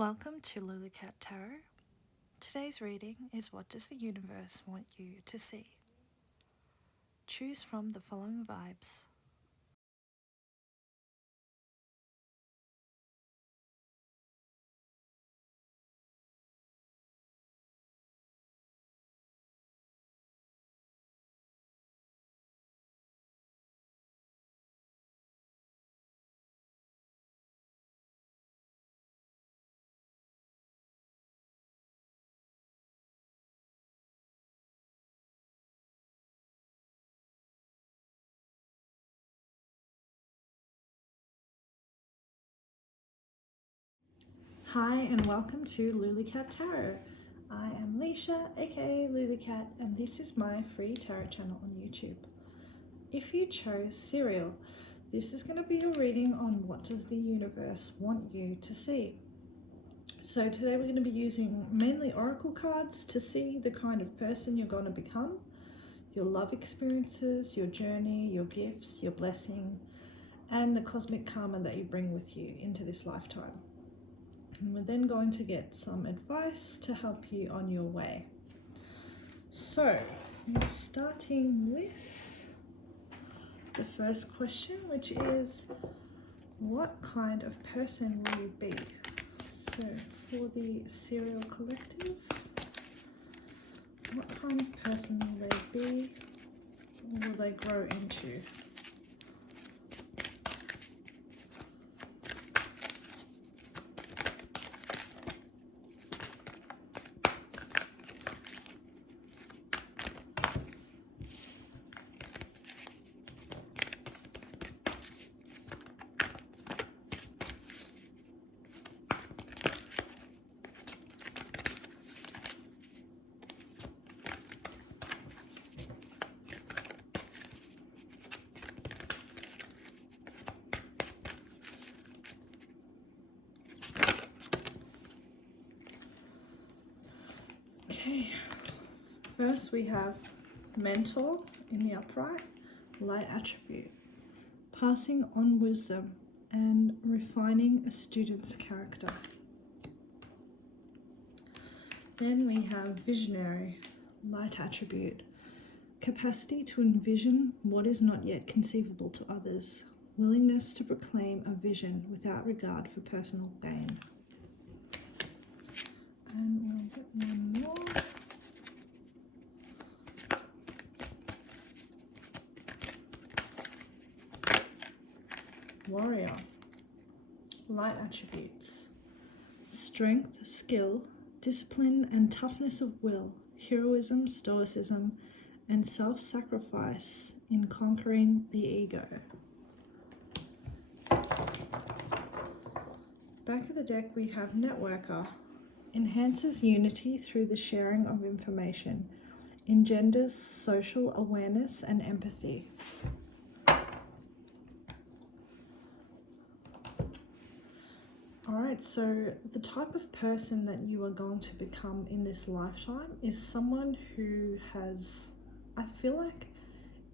Welcome to lulicat.tarot. Today's reading is What Does the Universe Want You to See? Choose from the following vibes. Hi and welcome to lulicat.tarot. I am Leisha, aka Lulicat, and this is my free tarot channel on YouTube. If you chose Serial, this is going to be your reading on what does the universe want you to see. So today we're going to be using mainly oracle cards to see the kind of person you're going to become, your love experiences, your journey, your gifts, your blessing, and the cosmic karma that you bring with you into this lifetime. And we're then going to get some advice to help you on your way. So, we're starting with the first question, which is, what kind of person will you be? So, for the Serial Collective, what kind of person will they be? Or will they grow into? Okay, first we have mentor in the upright, light attribute, passing on wisdom and refining a student's character. Then we have visionary, light attribute, capacity to envision what is not yet conceivable to others, willingness to proclaim a vision without regard for personal gain. And we'll get one more. Warrior, light attributes, strength, skill, discipline and toughness of will, heroism, stoicism, and self-sacrifice in conquering the ego. Back of the deck we have networker, enhances unity through the sharing of information, engenders social awareness and empathy. Alright, so the type of person that you are going to become in this lifetime is someone who has, I feel like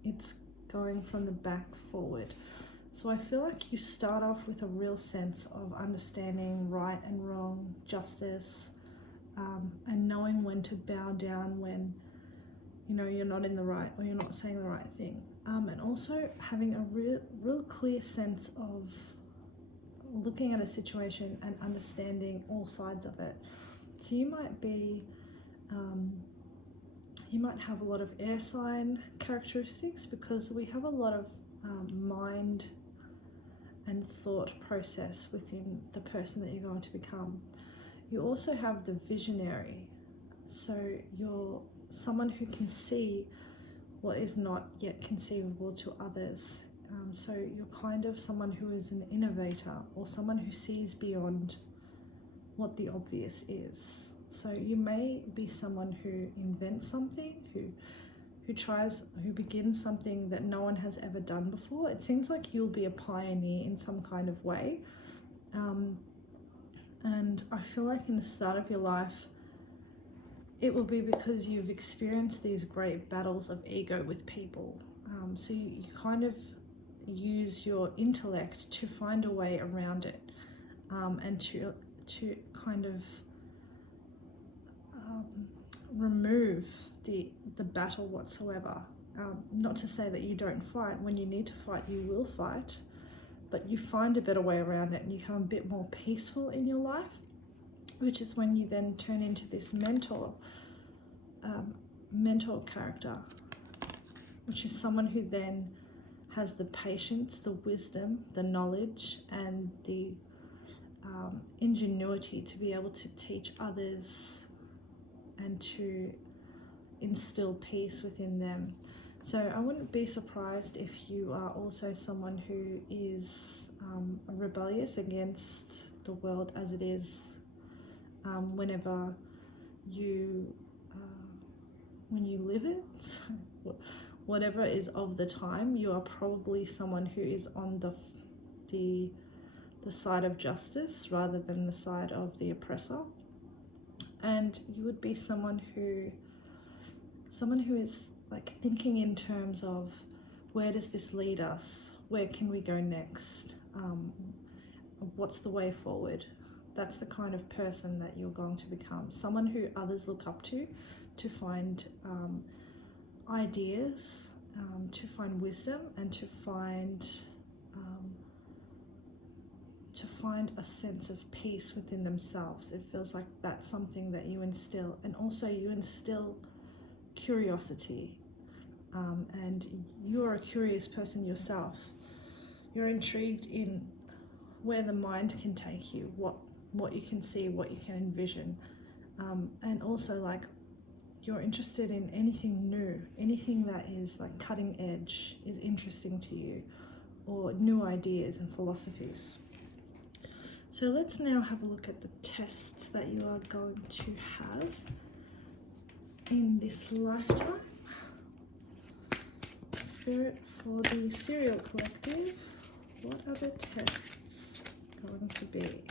it's going from the back forward. So I feel like you start off with a real sense of understanding right and wrong, justice, and knowing when to bow down when you're not in the right or you're not saying the right thing. And also having a real clear sense of looking at a situation and understanding all sides of it. So you might be, you might have a lot of air sign characteristics because we have a lot of mind and thought process within the person that you're going to become. You also have the visionary, so you're someone who can see what is not yet conceivable to others. So you're kind of someone who is an innovator or someone who sees beyond what the obvious is. So you may be someone who invents something, who begins something that no one has ever done before. It seems like you'll be a pioneer in some kind of way. And I feel like in the start of your life, it will be because you've experienced these great battles of ego with people. So you kind of use your intellect to find a way around it, and to kind of remove the battle whatsoever. Not to say that you don't fight. When you need to fight, you will fight, but you find a better way around it and you become a bit more peaceful in your life, which is when you then turn into this mentor character, which is someone who then has the patience, the wisdom, the knowledge, and the ingenuity to be able to teach others and to instill peace within them. So I wouldn't be surprised if you are also someone who is rebellious against the world as it is. Whenever you when you live it, so whatever is of the time, you are probably someone who is on the side of justice rather than the side of the oppressor. And you would be someone who is like thinking in terms of, where does this lead us? Where can we go next? What's the way forward? That's the kind of person that you're going to become. Someone who others look up to find ideas, to find wisdom, and to find a sense of peace within themselves. It feels like that's something that you instill. And also you instill curiosity, and you're a curious person yourself. You're intrigued in where the mind can take you, what you can see, what you can envision, and also like you're interested in anything new, anything that is like cutting edge is interesting to you, or new ideas and philosophies. So let's now have a look at the tests that you are going to have in this lifetime. Spirit, for the Serial Collective, what are the tests going to be?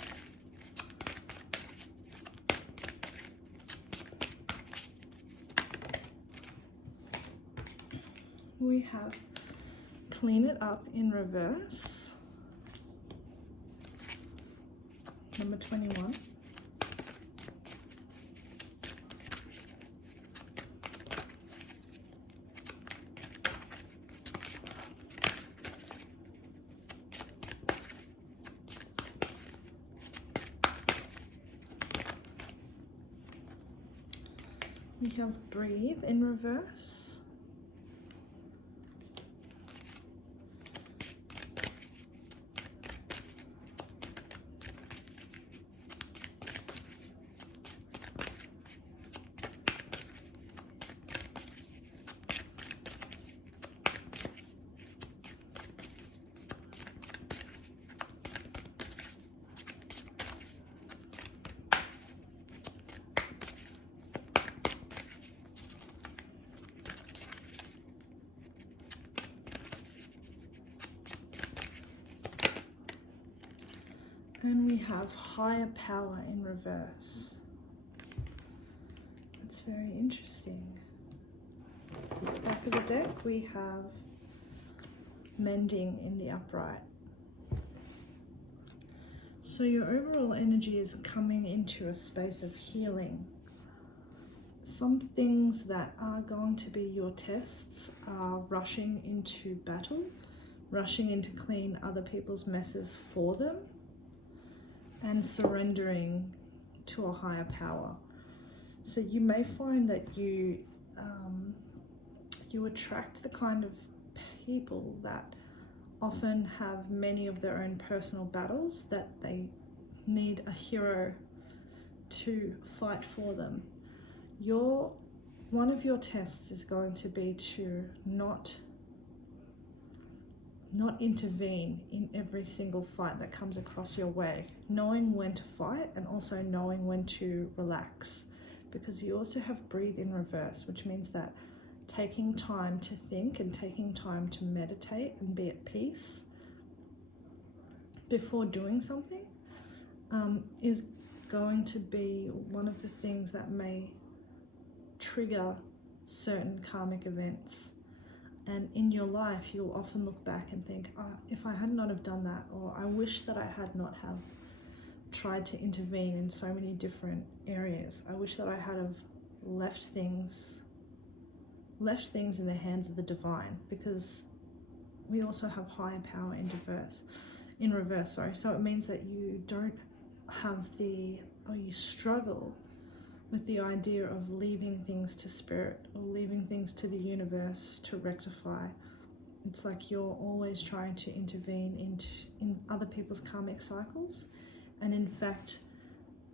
We have Clean It Up in reverse, number 21. We have Breathe in reverse. And we have Higher Power in reverse. That's very interesting. Back of the deck, we have Mending in the upright. So your overall energy is coming into a space of healing. Some things that are going to be your tests are rushing into battle, rushing in to clean other people's messes for them, and surrendering to a higher power. So you may find that you attract the kind of people that often have many of their own personal battles that they need a hero to fight for them. One of your tests is going to be to not intervene in every single fight that comes across your way, knowing when to fight and also knowing when to relax, because you also have Breathe in reverse, which means that taking time to think and taking time to meditate and be at peace before doing something is going to be one of the things that may trigger certain karmic events. And in your life, you'll often look back and think, oh, if I had not have done that, or I wish that I had not have tried to intervene in so many different areas. I wish that I had have left things in the hands of the divine, because we also have higher power in reverse, sorry. So it means that you don't have you struggle with the idea of leaving things to spirit or leaving things to the universe to rectify. It's like you're always trying to intervene in other people's karmic cycles, and in fact,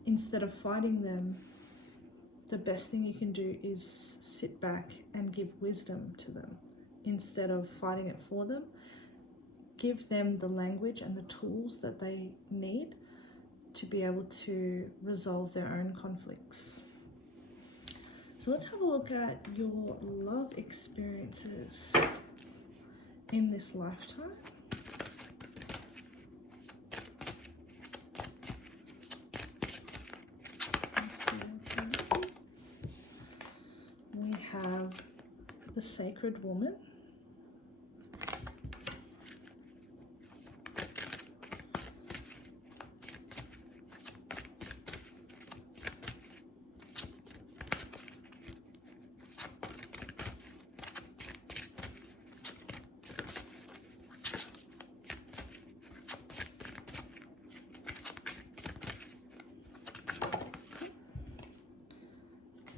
instead of fighting them, the best thing you can do is sit back and give wisdom to them. Instead of fighting it for them, give them the language and the tools that they need to be able to resolve their own conflicts. So let's have a look at your love experiences in this lifetime. We have the Sacred Woman.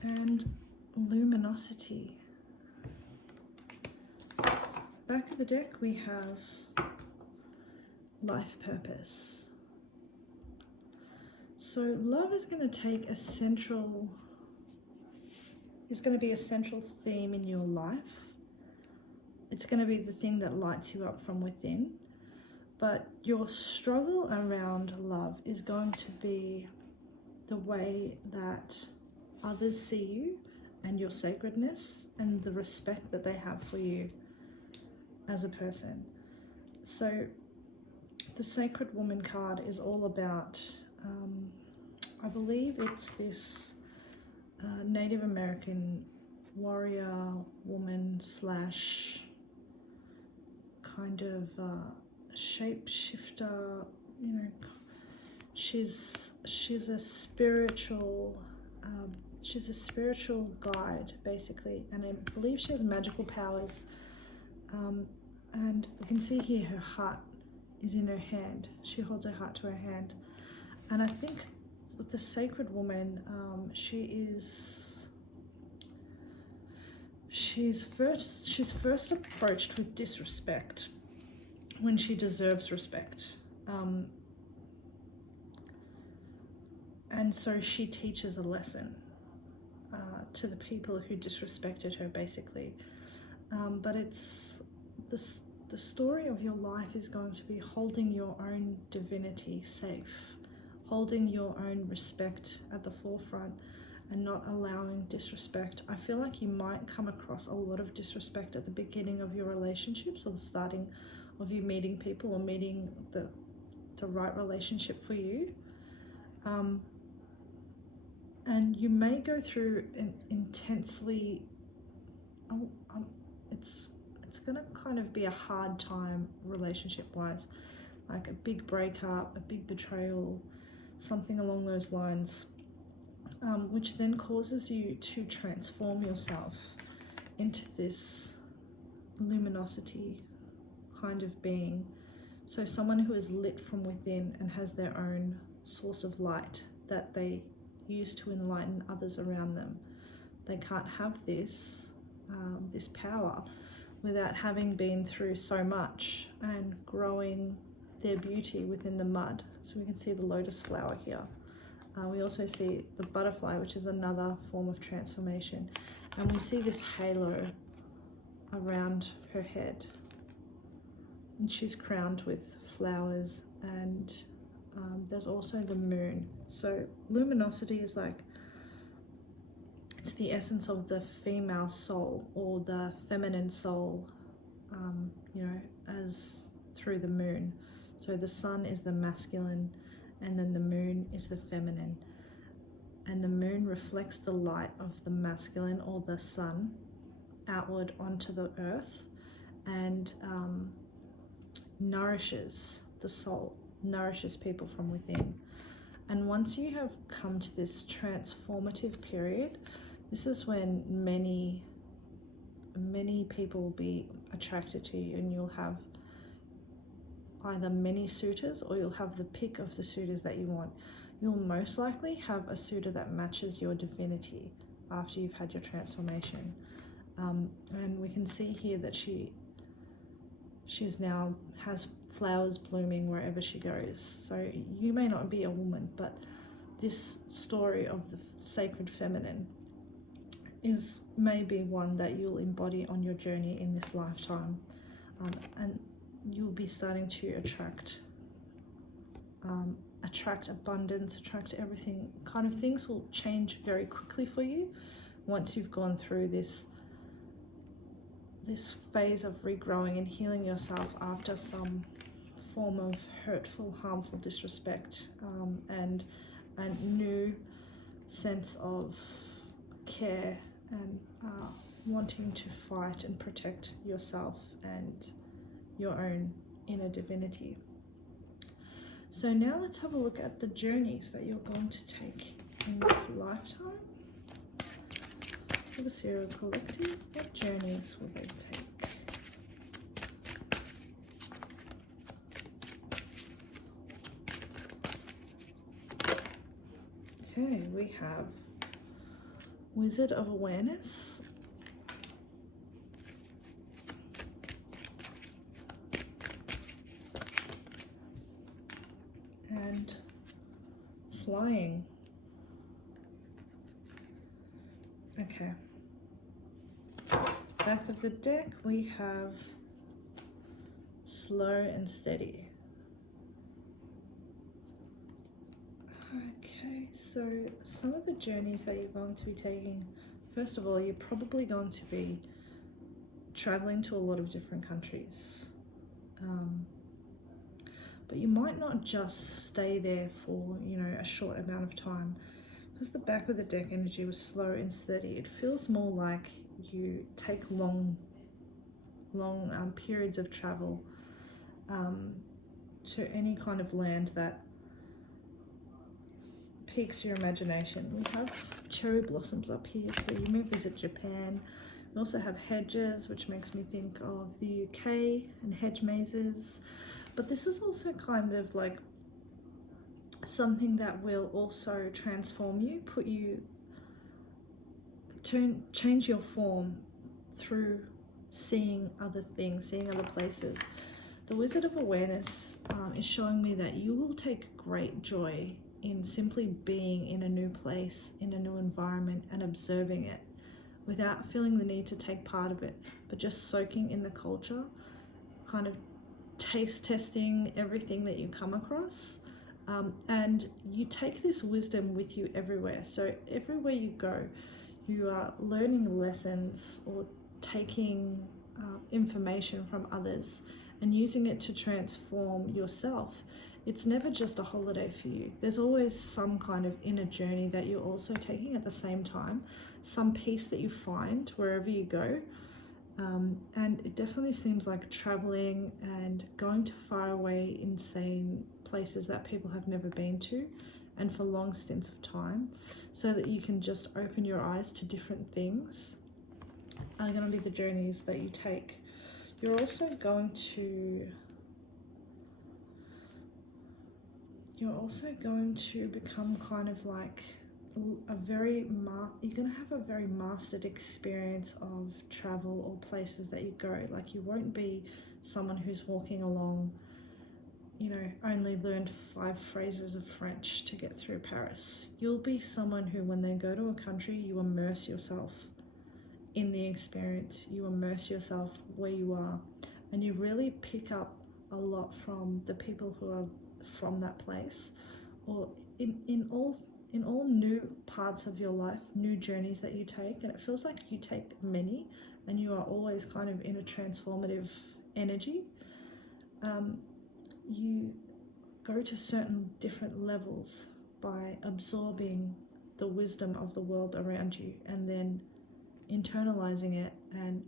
And Luminosity. Back of the deck we have Life Purpose. So love is going to take a central theme in your life. It's going to be the thing that lights you up from within. But your struggle around love is going to be the way that others see you and your sacredness and the respect that they have for you as a person. So the Sacred Woman card is all about, I believe it's this Native American warrior woman slash kind of shapeshifter, you know. She's a spiritual guide, basically, and I believe she has magical powers. And you can see here her heart is in her hand. She holds her heart to her hand. And I think with the Sacred Woman, she's first approached with disrespect when she deserves respect. And so she teaches a lesson to the people who disrespected her, basically. But it's the story of your life is going to be holding your own divinity safe, holding your own respect at the forefront, and not allowing disrespect. I feel like you might come across a lot of disrespect at the beginning of your relationships, or the starting of you meeting people or meeting the right relationship for you. And you may go through an intensely, it's going to kind of be a hard time relationship-wise, like a big breakup, a big betrayal, something along those lines, which then causes you to transform yourself into this luminosity kind of being. So someone who is lit from within and has their own source of light that they use to enlighten others around them. They can't have this power without having been through so much and growing their beauty within the mud. So we can see the lotus flower here. We also see the butterfly, which is another form of transformation. And we see this halo around her head. And she's crowned with flowers, and there's also the moon. So luminosity is like, it's the essence of the female soul, or the feminine soul, as through the moon. So the sun is the masculine, and then the moon is the feminine. And the moon reflects the light of the masculine, or the sun, outward onto the earth, and nourishes the soul, nourishes people from within. And once you have come to this transformative period, this is when many people will be attracted to you, and you'll have either many suitors or you'll have the pick of the suitors that you want. You'll most likely have a suitor that matches your divinity after you've had your transformation. And we can see here that she's now has flowers blooming wherever she goes. So you may not be a woman, but this story of the sacred feminine is maybe one that you'll embody on your journey in this lifetime, and you'll be starting to attract abundance, attract everything. Kind of things will change very quickly for you once you've gone through this phase of regrowing and healing yourself after some form of hurtful, harmful disrespect, and a new sense of care and wanting to fight and protect yourself and your own inner divinity. So now let's have a look at the journeys that you're going to take in this lifetime. For the serial collective, what journeys will they take? Okay, we have Wizard of Awareness, and Flying. Okay. Back of the deck, we have Slow and Steady. Okay, so some of the journeys that you're going to be taking, first of all, you're probably going to be traveling to a lot of different countries. But you might not just stay there for, a short amount of time. Because the back of the deck energy was slow and steady, it feels more like you take long periods of travel to any kind of land that piques your imagination. We have cherry blossoms up here, so you may visit Japan. We also have hedges, which makes me think of the UK and hedge mazes. But this is also kind of like something that will also transform you, change your form through seeing other things, seeing other places. The Wizard of Awareness is showing me that you will take great joy in simply being in a new place, in a new environment, and observing it without feeling the need to take part of it, but just soaking in the culture, kind of taste testing everything that you come across. And you take this wisdom with you everywhere. So everywhere you go, you are learning lessons or taking information from others and using it to transform yourself. It's never just a holiday for you. There's always some kind of inner journey that you're also taking at the same time, some peace that you find wherever you go. And it definitely seems like traveling and going to faraway, insane places that people have never been to, and for long stints of time, so that you can just open your eyes to different things, are going to be the journeys that you take. You're also going to become kind of like you're going to have a very mastered experience of travel or places that you go. Like, you won't be someone who's walking along, only learned 5 phrases of French to get through Paris. You'll be someone who, when they go to a country, you immerse yourself in the experience, you immerse yourself where you are, and you really pick up a lot from the people who are from that place, or in all new parts of your life, new journeys that you take. And it feels like you take many, and you are always kind of in a transformative energy. You go to certain different levels by absorbing the wisdom of the world around you, and then internalizing it and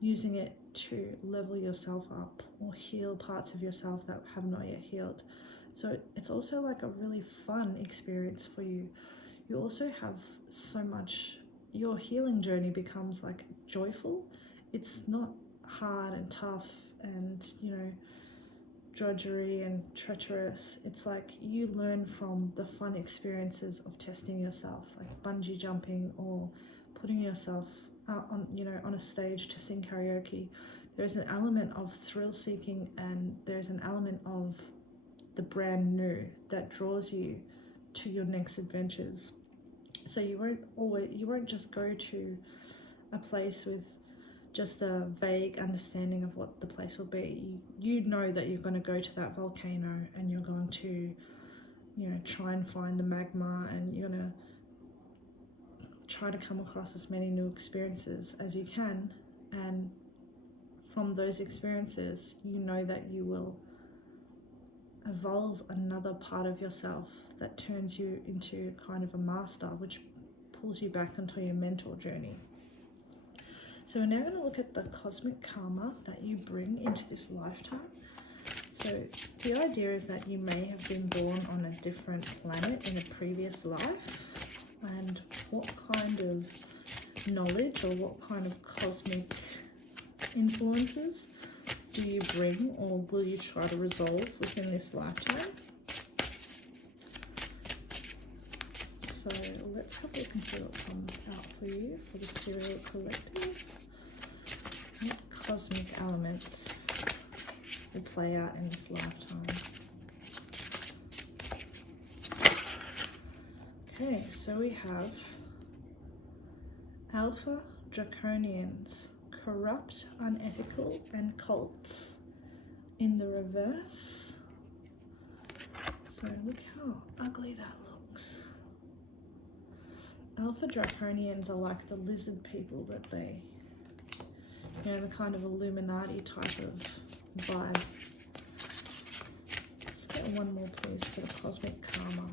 using it to level yourself up or heal parts of yourself that have not yet healed. So it's also like a really fun experience for you. You also have so much, your healing journey becomes like joyful. It's not hard and tough and, drudgery and treacherous. It's like you learn from the fun experiences of testing yourself, like bungee jumping or putting yourself out on a stage to sing karaoke. There's an element of thrill seeking, and there's an element of the brand new that draws you to your next adventures. So you won't just go to a place with just a vague understanding of what the place will be. You know that you're going to go to that volcano and you're going to, try and find the magma, and you're going to try to come across as many new experiences as you can. And from those experiences, you know that you will evolve another part of yourself that turns you into kind of a master, which pulls you back onto your mental journey. So we're now going to look at the cosmic karma that you bring into this lifetime. So the idea is that you may have been born on a different planet in a previous life, and what kind of knowledge or what kind of cosmic influences do you bring, or will you try to resolve within this lifetime? So let's have a look and see what comes out for you for the serial collective. What cosmic elements will play out in this lifetime? Okay, so we have Alpha Draconians, corrupt, unethical, and cults in the reverse. So look how ugly that looks. Alpha Draconians are like the lizard people that they, the kind of Illuminati type of vibe. Let's get one more please for the cosmic karma,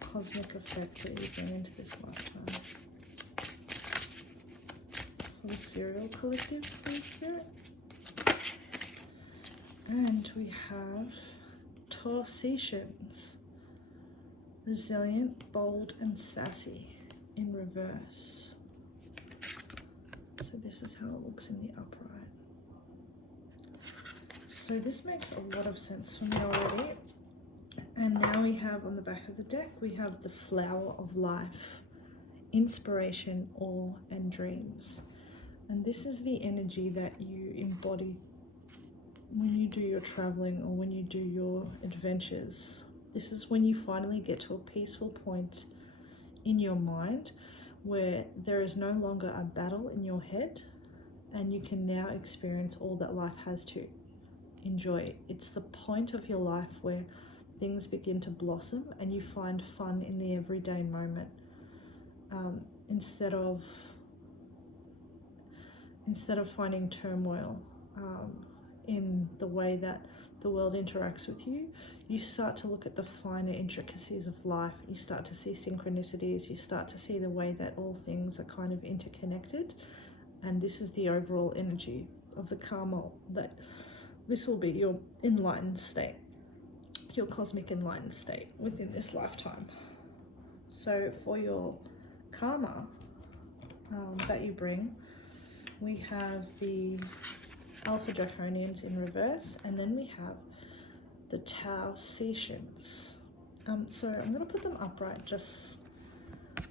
cosmic effect that you bring into this lifetime. For the serial collective, please, Spirit. And we have Torsitions, resilient, bold, and sassy in reverse. So this is how it looks in the upright. So this makes a lot of sense for me already. And now we have on the back of the deck, we have the flower of life, inspiration, awe, and dreams. And this is the energy that you embody when you do your traveling or when you do your adventures. This is when you finally get to a peaceful point in your mind where there is no longer a battle in your head, and you can now experience all that life has to enjoy. It's the point of your life where things begin to blossom and you find fun in the everyday moment, instead of finding turmoil in the way that the world interacts with you. You start to look at the finer intricacies of life. You start to see synchronicities. You start to see the way that all things are kind of interconnected. And this is the overall energy of the karma, that this will be your enlightened state, your cosmic enlightened state within this lifetime. So for your karma that you bring, we have the Alpha Draconians in reverse, and then we have the Torsitions. So I'm going to put them upright just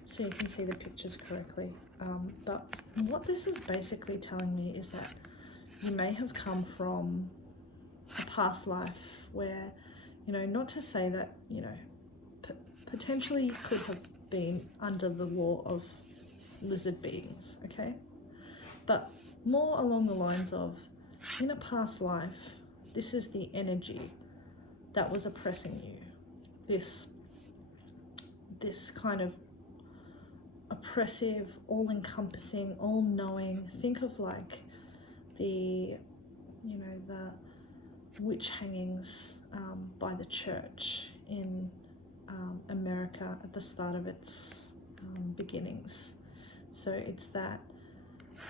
so you can see the pictures correctly. But what this is basically telling me is that you may have come from a past life where, not to say that, potentially you could have been under the law of lizard beings, okay? But more along the lines of, in a past life, this is the energy that was oppressing you. This kind of oppressive, all-encompassing, all-knowing. Think of like the witch hangings by the church in America at the start of its beginnings. So it's that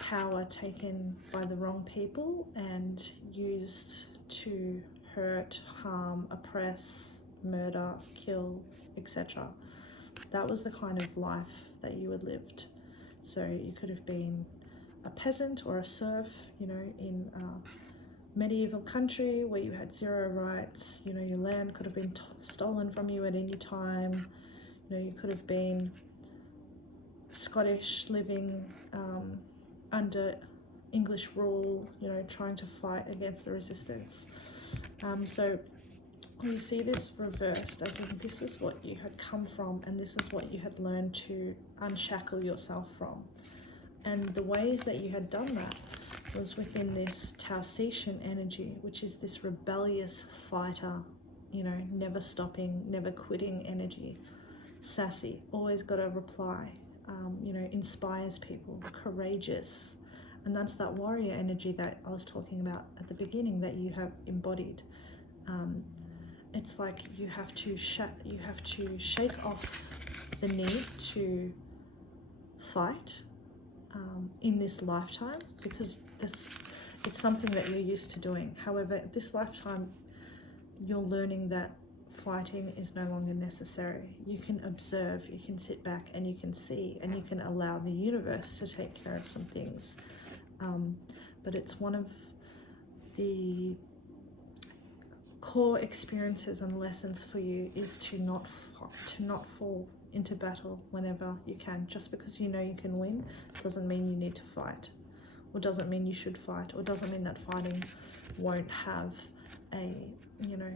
power taken by the wrong people and used to hurt, harm, oppress, murder, kill, etc. That was the kind of life that you had lived. So you could have been a peasant or a serf, you know, in a medieval country where you had zero rights. You know, your land could have been stolen from you at any time. You know, you could have been Scottish, living under English rule, you know, trying to fight against the resistance. So we see this reversed, as in this is what you had come from and this is what you had learned to unshackle yourself from. And the ways that you had done that was within this Taocean energy, which is this rebellious fighter, you know, never stopping, never quitting energy. Sassy, always got a reply, you know, inspires people, courageous. And that's that warrior energy that I was talking about at the beginning that you have embodied. It's like you have to shake off the need to fight in this lifetime, because it's something that you're used to doing. However, this lifetime, you're learning that fighting is no longer necessary. You can observe, you can sit back and you can see, and you can allow the universe to take care of some things. But it's one of the core experiences and lessons for you is to not fall into battle whenever you can. Just because you know you can win doesn't mean you need to fight, or doesn't mean you should fight, or doesn't mean that fighting won't have a, you know,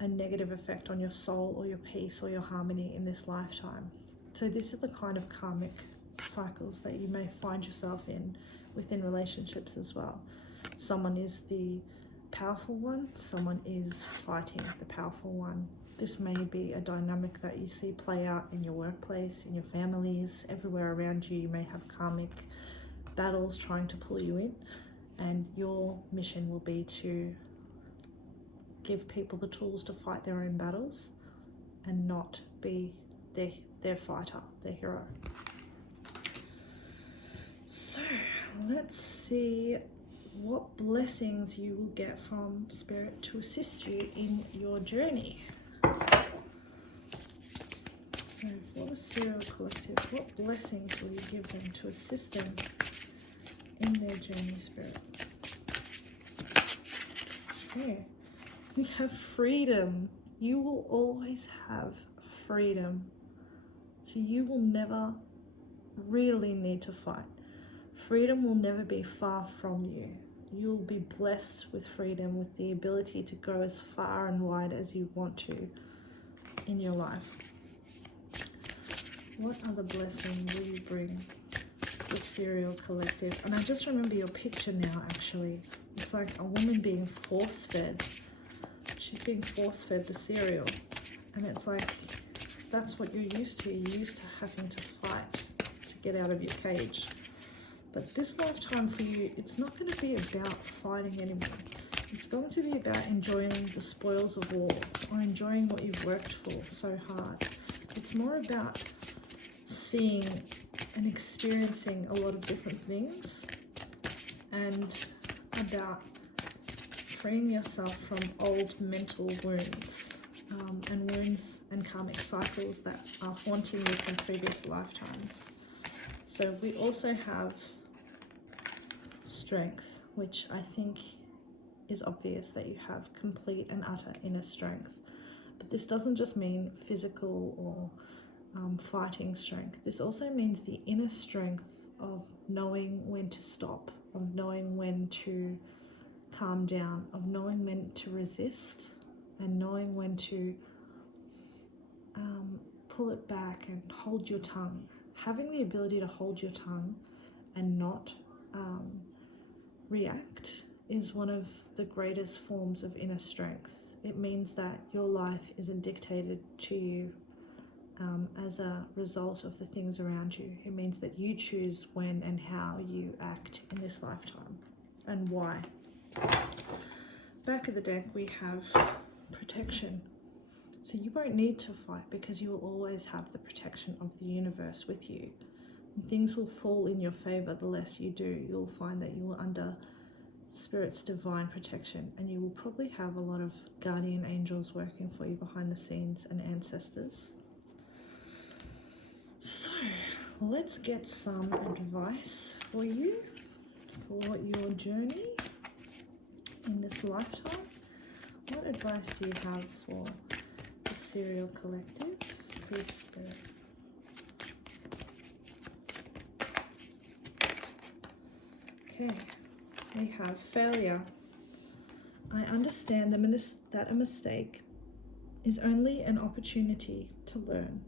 a negative effect on your soul or your peace or your harmony in this lifetime. So this is the kind of karmic cycles that you may find yourself in within relationships as well. Someone is the powerful one, someone is fighting the powerful one. This may be a dynamic that you see play out in your workplace, in your families, everywhere around you. You may have karmic battles trying to pull you in, and your mission will be to give people the tools to fight their own battles and not be their fighter, their hero. So let's see what blessings you will get from Spirit to assist you in your journey. So for the Serial Collective, what blessings will you give them to assist them in their journey, Spirit? Okay, we have freedom. You will always have freedom. So you will never really need to fight. Freedom will never be far from you. You will be blessed with freedom, with the ability to go as far and wide as you want to in your life. What other blessing will you bring the Serial Collective? And I just remember your picture now, actually. It's like a woman being force-fed. She's being force-fed the cereal. And it's like, that's what you're used to. You're used to having to fight to get out of your cage. But this lifetime for you, it's not going to be about fighting anymore. It's going to be about enjoying the spoils of war, or enjoying what you've worked for so hard. It's more about seeing and experiencing a lot of different things, and about freeing yourself from old mental wounds, and wounds and karmic cycles that are haunting you from previous lifetimes. So we also have strength, which I think is obvious that you have complete and utter inner strength. But this doesn't just mean physical or fighting strength. This also means the inner strength of knowing when to stop, of knowing when to calm down, of knowing when to resist, and knowing when to pull it back and hold your tongue. Having the ability to hold your tongue and not react is one of the greatest forms of inner strength. It means that your life isn't dictated to you as a result of the things around you. It means that you choose when and how you act in this lifetime, and why. Back of the deck we have protection. So you won't need to fight, because you will always have the protection of the universe with you. And things will fall in your favor the less you do. You'll find that you will under Spirit's divine protection, and you will probably have a lot of guardian angels working for you behind the scenes and ancestors. So let's get some advice for you for your journey in this lifetime. What advice do you have for the serial collective, please, Spirit? Okay, we have failure. I understand that a mistake is only an opportunity to learn.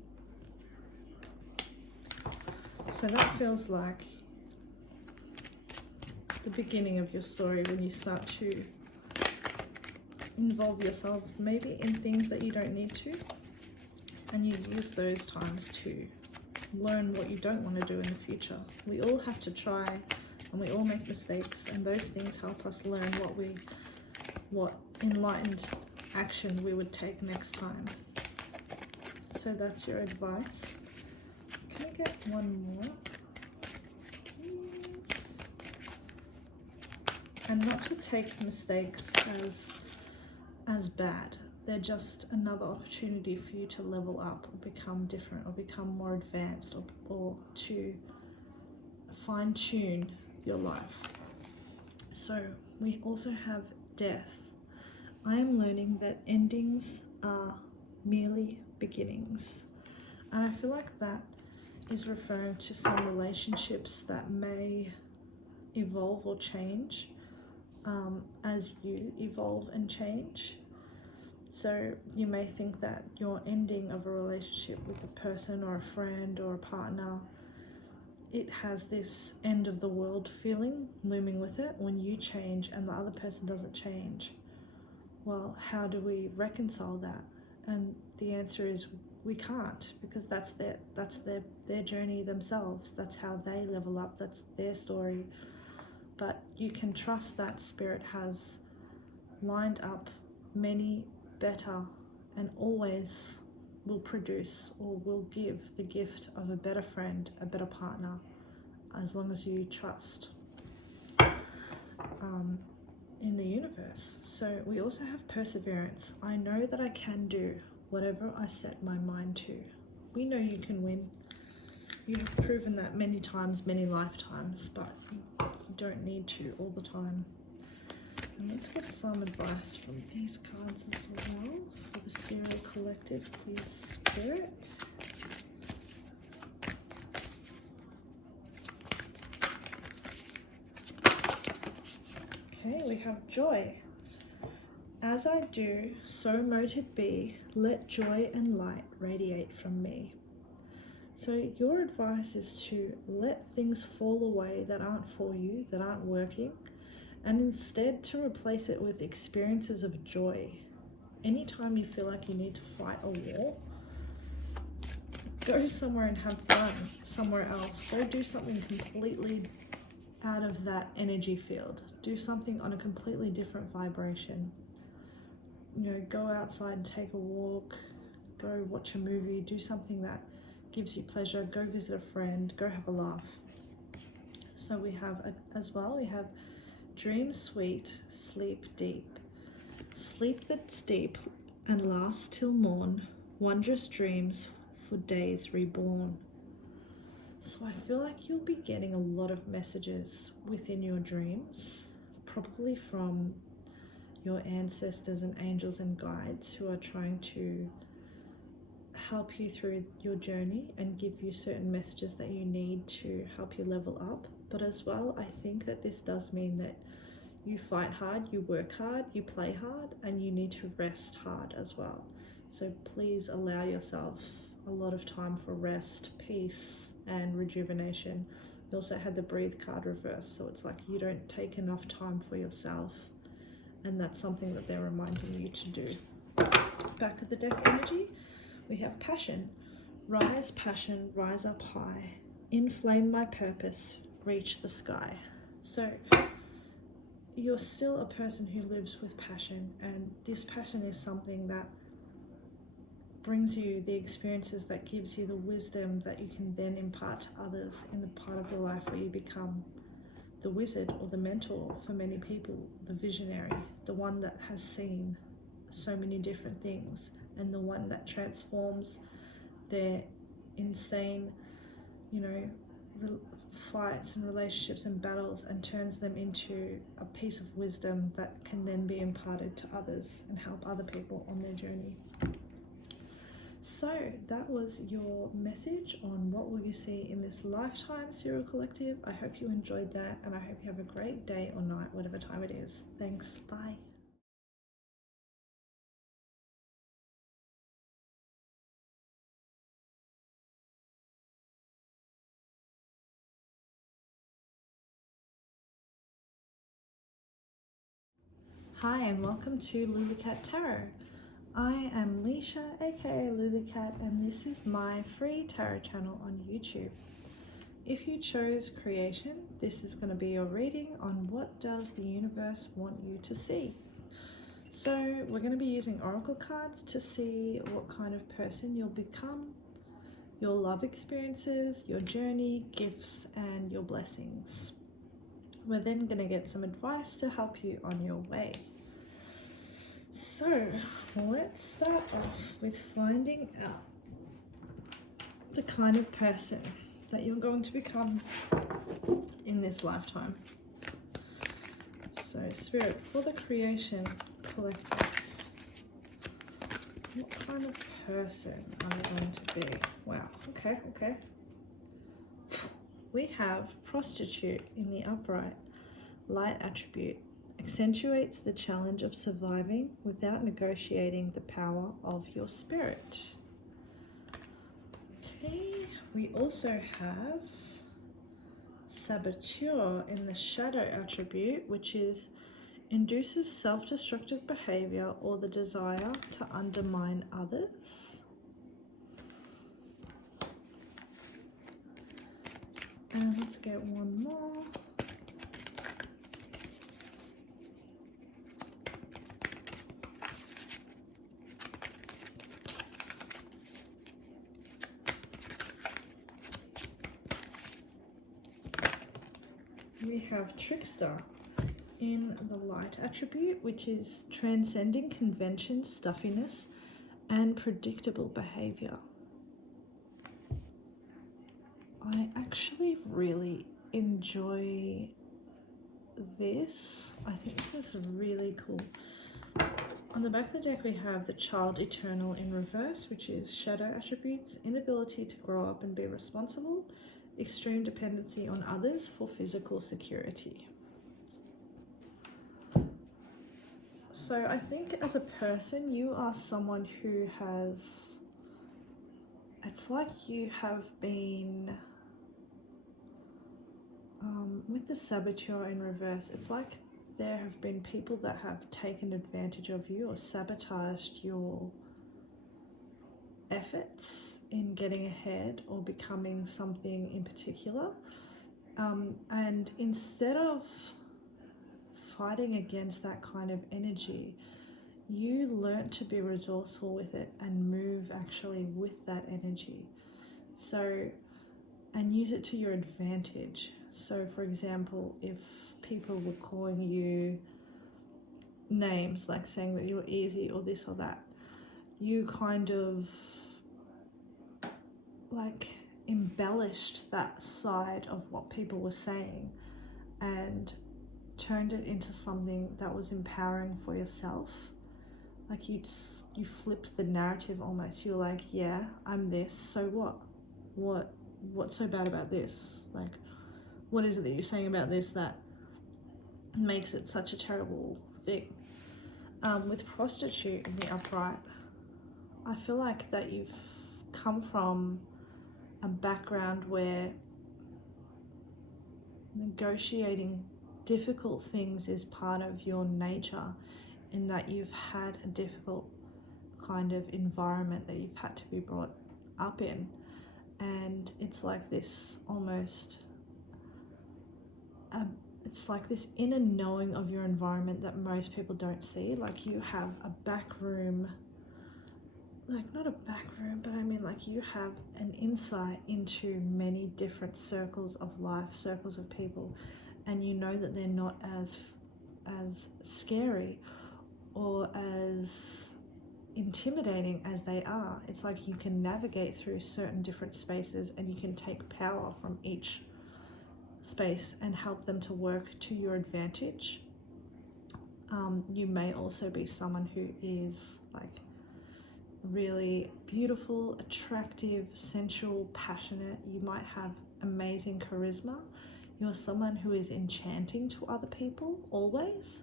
So that feels like the beginning of your story, when you start to involve yourself maybe in things that you don't need to, and you use those times to learn what you don't want to do in the future. We all have to try, and we all make mistakes, and those things help us learn what enlightened action we would take next time. So that's your advice. Can I get one more, please? And not to take mistakes as bad. They're just another opportunity for you to level up or become different or become more advanced, or to fine-tune your life. So we also have death. I am learning that endings are merely beginnings. And I feel like that is referring to some relationships that may evolve or change as you evolve and change. So you may think that your ending of a relationship with a person or a friend or a partner, it has this end of the world feeling looming with it when you change and the other person doesn't change. Well, how do we reconcile that? And the answer is we can't, because that's their journey themselves. That's how they level up. That's their story. But you can trust that Spirit has lined up many better and always will produce or will give the gift of a better friend, a better partner, as long as you trust in the universe. So we also have perseverance. I know that I can do whatever I set my mind to. We know you can win. You have proven that many times, many lifetimes, but you don't need to all the time. And let's get some advice from these cards as well for the serial collective, please, Spirit. Okay, we have joy. As I do, so mote it be. Let joy and light radiate from me. So your advice is to let things fall away that aren't for you, that aren't working, and instead to replace it with experiences of joy. Anytime you feel like you need to fight a war, go somewhere and have fun somewhere else. Go do something completely out of that energy field. Do something on a completely different vibration. You know, go outside and take a walk, go watch a movie, do something that gives you pleasure, go visit a friend, go have a laugh. So we have we have dream sweet, sleep deep. Sleep that's deep and lasts till morn, wondrous dreams for days reborn. So I feel like you'll be getting a lot of messages within your dreams, probably from your ancestors and angels and guides who are trying to help you through your journey and give you certain messages that you need to help you level up. But as well, I think that this does mean that you fight hard, you work hard, you play hard, and you need to rest hard as well. So please allow yourself a lot of time for rest, peace, and rejuvenation. We also had the breathe card reversed, so it's like you don't take enough time for yourself, and that's something that they're reminding you to do. Back to the deck energy, we have passion. Rise, passion, rise up high. Inflame my purpose, reach the sky. So you're still a person who lives with passion, and this passion is something that brings you the experiences, that gives you the wisdom that you can then impart to others in the part of your life where you become the wizard or the mentor for many people, the visionary, the one that has seen so many different things, and the one that transforms their insane, fights and relationships and battles and turns them into a piece of wisdom that can then be imparted to others and help other people on their journey. So that was your message on what will you see in this lifetime, Serial Collective. I hope you enjoyed that, and I hope you have a great day or night, whatever time it is. Thanks. Bye. Hi and welcome to lulicat.tarot. I am Leisha, aka Lulicat, and this is my free tarot channel on YouTube. If you chose creation, this is going to be your reading on what does the universe want you to see. So we're going to be using oracle cards to see what kind of person you'll become, your love experiences, your journey, gifts, and your blessings. We're then going to get some advice to help you on your way. So let's start off with finding out the kind of person that you're going to become in this lifetime. So Spirit, for the creation collective, what kind of person are you going to be? Wow, okay. We have prostitute in the upright. Light attribute accentuates the challenge of surviving without negotiating the power of your spirit. Okay, we also have saboteur in the shadow attribute, which is induces self-destructive behavior or the desire to undermine others. And let's get one more. We have trickster in the light attribute, which is transcending convention, stuffiness, and predictable behavior. I actually really enjoy this. I think this is really cool. On the back of the deck we have the child eternal in reverse, which is shadow attributes, inability to grow up and be responsible, extreme dependency on others for physical security. So I think as a person, you are someone who has, it's like you have been, with the saboteur in reverse, it's like there have been people that have taken advantage of you or sabotaged your efforts in getting ahead or becoming something in particular. And instead of fighting against that kind of energy, you learnt to be resourceful with it and move actually with that energy. So, and use it to your advantage. So for example, if people were calling you names, like saying that you're easy or this or that, you kind of like embellished that side of what people were saying and turned it into something that was empowering for yourself. Like you flipped the narrative almost. You're like, yeah, I'm this, so what's so bad about this? Like, what is it that you're saying about this that makes it such a terrible thing? With prostitute in the upright, I feel like that you've come from a background where negotiating difficult things is part of your nature, in that you've had a difficult kind of environment that you've had to be brought up in, and it's like this almost it's like this inner knowing of your environment that most people don't see. Like you have a back room, like not a back room, but I mean like you have an insight into many different circles of life, circles of people, and you know that they're not as scary or as intimidating as they are. It's like you can navigate through certain different spaces, and you can take power from each space and help them to work to your advantage. You may also be someone who is like really beautiful, attractive, sensual, passionate. You might have amazing charisma. You're someone who is enchanting to other people always.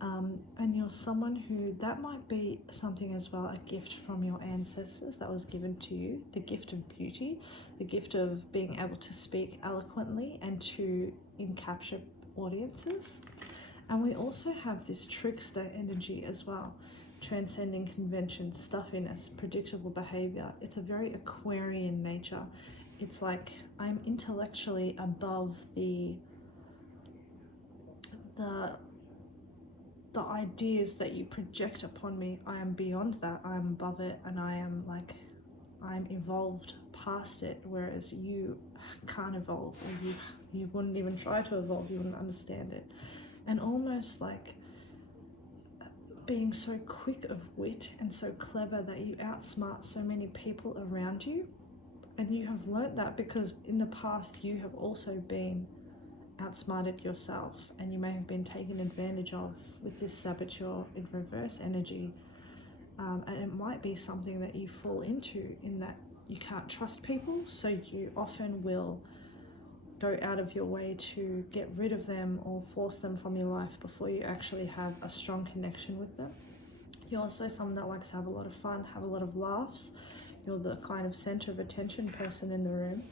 And you're someone who, that might be something as well, a gift from your ancestors that was given to you, the gift of beauty, the gift of being able to speak eloquently and to capture audiences. And we also have this trickster energy as well, transcending convention, stuffiness, predictable behavior. It's a very Aquarian nature. It's like I'm intellectually above the ideas that you project upon me. I am beyond that. I am above it, and I'm evolved past it, whereas you can't evolve, or you wouldn't even try to evolve. You wouldn't understand it. And almost like being so quick of wit and so clever that you outsmart so many people around you. And you have learnt that because in the past you have also been outsmarted yourself, and you may have been taken advantage of with this saboteur in reverse energy. And it might be something that you fall into, in that you can't trust people, so you often will go out of your way to get rid of them or force them from your life before you actually have a strong connection with them. You're also someone that likes to have a lot of fun, have a lot of laughs. You're the kind of center of attention person in the room.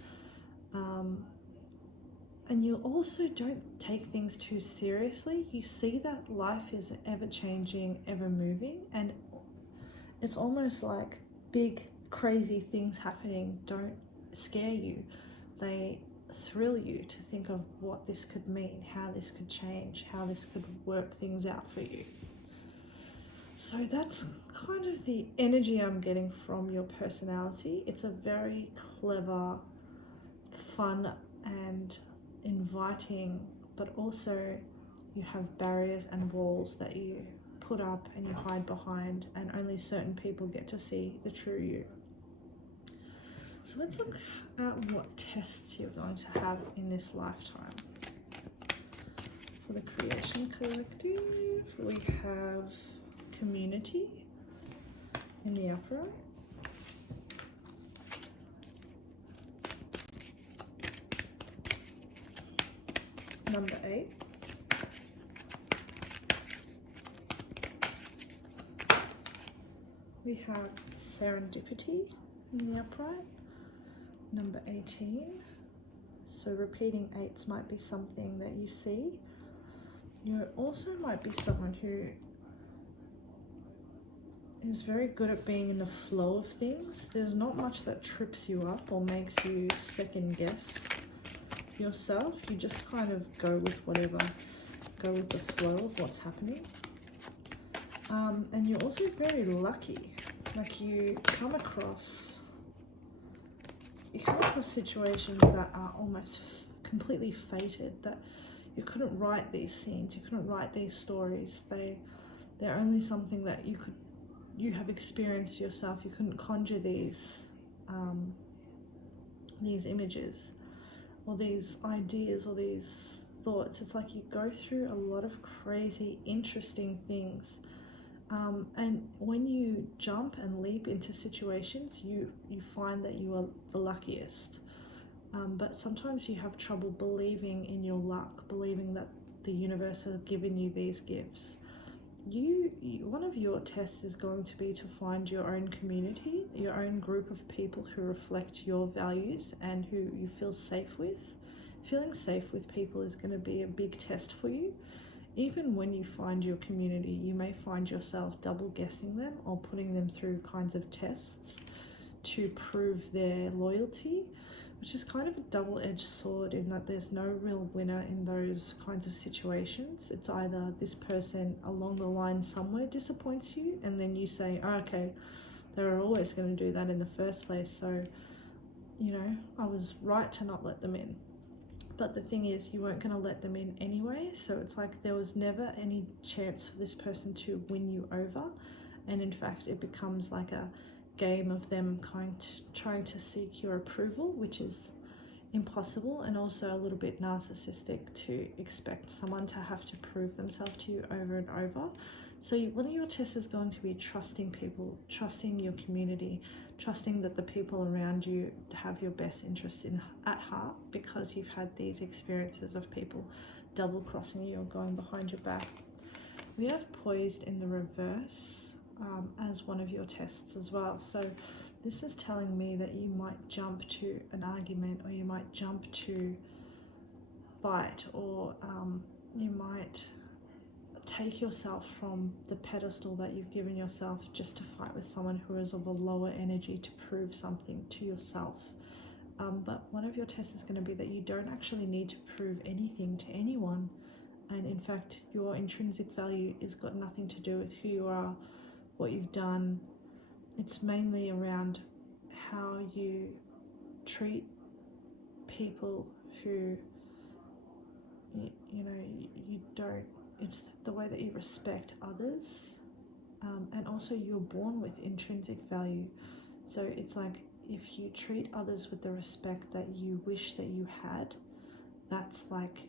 And you also don't take things too seriously. You see that life is ever-changing, ever-moving, and it's almost like big, crazy things happening don't scare you. They thrill you to think of what this could mean, how this could change, how this could work things out for you. So that's kind of the energy I'm getting from your personality. It's a very clever, fun, and inviting, but also you have barriers and walls that you put up and you hide behind, and only certain people get to see the true you. So let's look at what tests you're going to have in this lifetime. For the Creation Collective, we have Community in the upright. Number 8. We have Serendipity in the upright. Number 18. So repeating 8s might be something that you see. You also might be someone who is very good at being in the flow of things. There's not much that trips you up or makes you second guess yourself. You just kind of go with whatever, go with the flow of what's happening. And you're also very lucky. Like you come across situations that are almost completely fated, that you couldn't write these scenes, you couldn't write these stories. They're only something that you have experienced yourself. You couldn't conjure these images or these ideas or these thoughts. It's like you go through a lot of crazy, interesting things. And when you jump and leap into situations, you find that you are the luckiest. But sometimes you have trouble believing in your luck, believing that the universe has given you these gifts. One of your tests is going to be to find your own community, your own group of people who reflect your values and who you feel safe with. Feeling safe with people is going to be a big test for you. Even when you find your community, you may find yourself double guessing them or putting them through kinds of tests to prove their loyalty, which is kind of a double-edged sword in that there's no real winner in those kinds of situations. It's either this person along the line somewhere disappoints you, and then you say, oh, okay, they were always going to do that in the first place, so, I was right to not let them in. But the thing is, you weren't going to let them in anyway, so it's like there was never any chance for this person to win you over, and in fact it becomes like a game of them trying to seek your approval, which is impossible, and also a little bit narcissistic to expect someone to have to prove themselves to you over and over. So one of your tests is going to be trusting people, trusting your community, trusting that the people around you have your best interests at heart, because you've had these experiences of people double crossing you or going behind your back. We have poised in the reverse as one of your tests as well. So this is telling me that you might jump to an argument, or you might jump to fight, or you might take yourself from the pedestal that you've given yourself just to fight with someone who is of a lower energy to prove something to yourself. But one of your tests is going to be that you don't actually need to prove anything to anyone, and in fact your intrinsic value has got nothing to do with who you are, what you've done. It's mainly around how you treat people who you don't. It's the way that you respect others, and also you're born with intrinsic value. So it's like, if you treat others with the respect that you wish that you had, that's like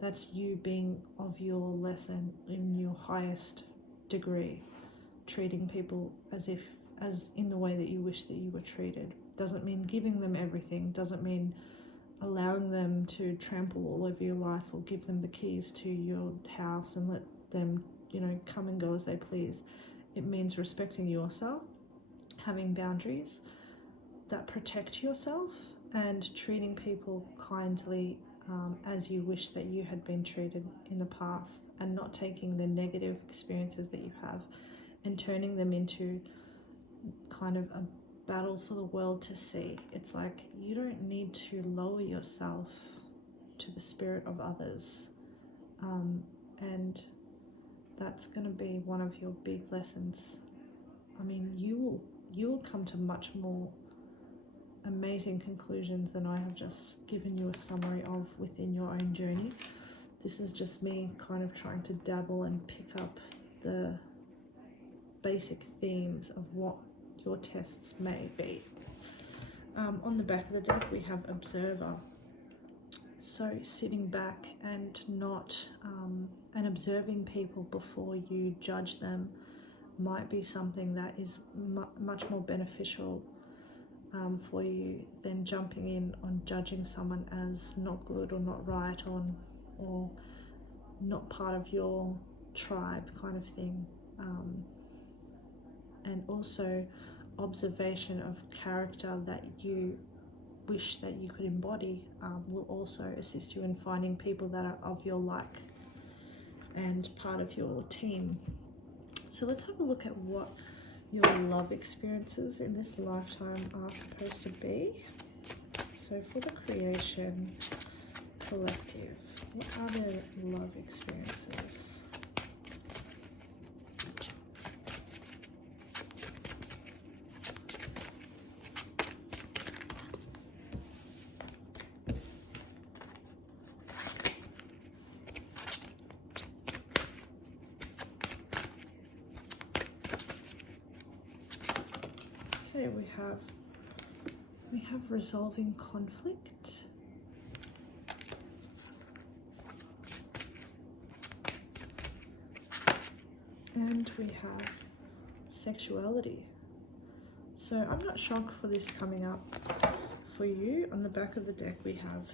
that's you being of your lesson in your highest degree, treating people as in the way that you wish that you were treated. Doesn't mean giving them everything, doesn't mean allowing them to trample all over your life, or give them the keys to your house and let them, come and go as they please. It means respecting yourself, having boundaries that protect yourself, and treating people kindly as you wish that you had been treated in the past, and not taking the negative experiences that you have and turning them into kind of a battle for the world to see. It's like, you don't need to lower yourself to the spirit of others, and that's going to be one of your big lessons. I mean, you will come to much more amazing conclusions than I have just given you a summary of within your own journey. This is just me kind of trying to dabble and pick up the basic themes of what your tests may be. On the back of the deck we have observer. So sitting back and not and observing people before you judge them might be something that is much more beneficial for you than jumping in on judging someone as not good or not right, or not part of your tribe kind of thing. And also observation of character that you wish that you could embody will also assist you in finding people that are of your like and part of your team. So let's have a look at what your love experiences in this lifetime are supposed to be. So for the creation collective, what are their love experiences? Okay, we have resolving conflict. And we have sexuality. So I'm not shocked for this coming up for you. On the back of the deck we have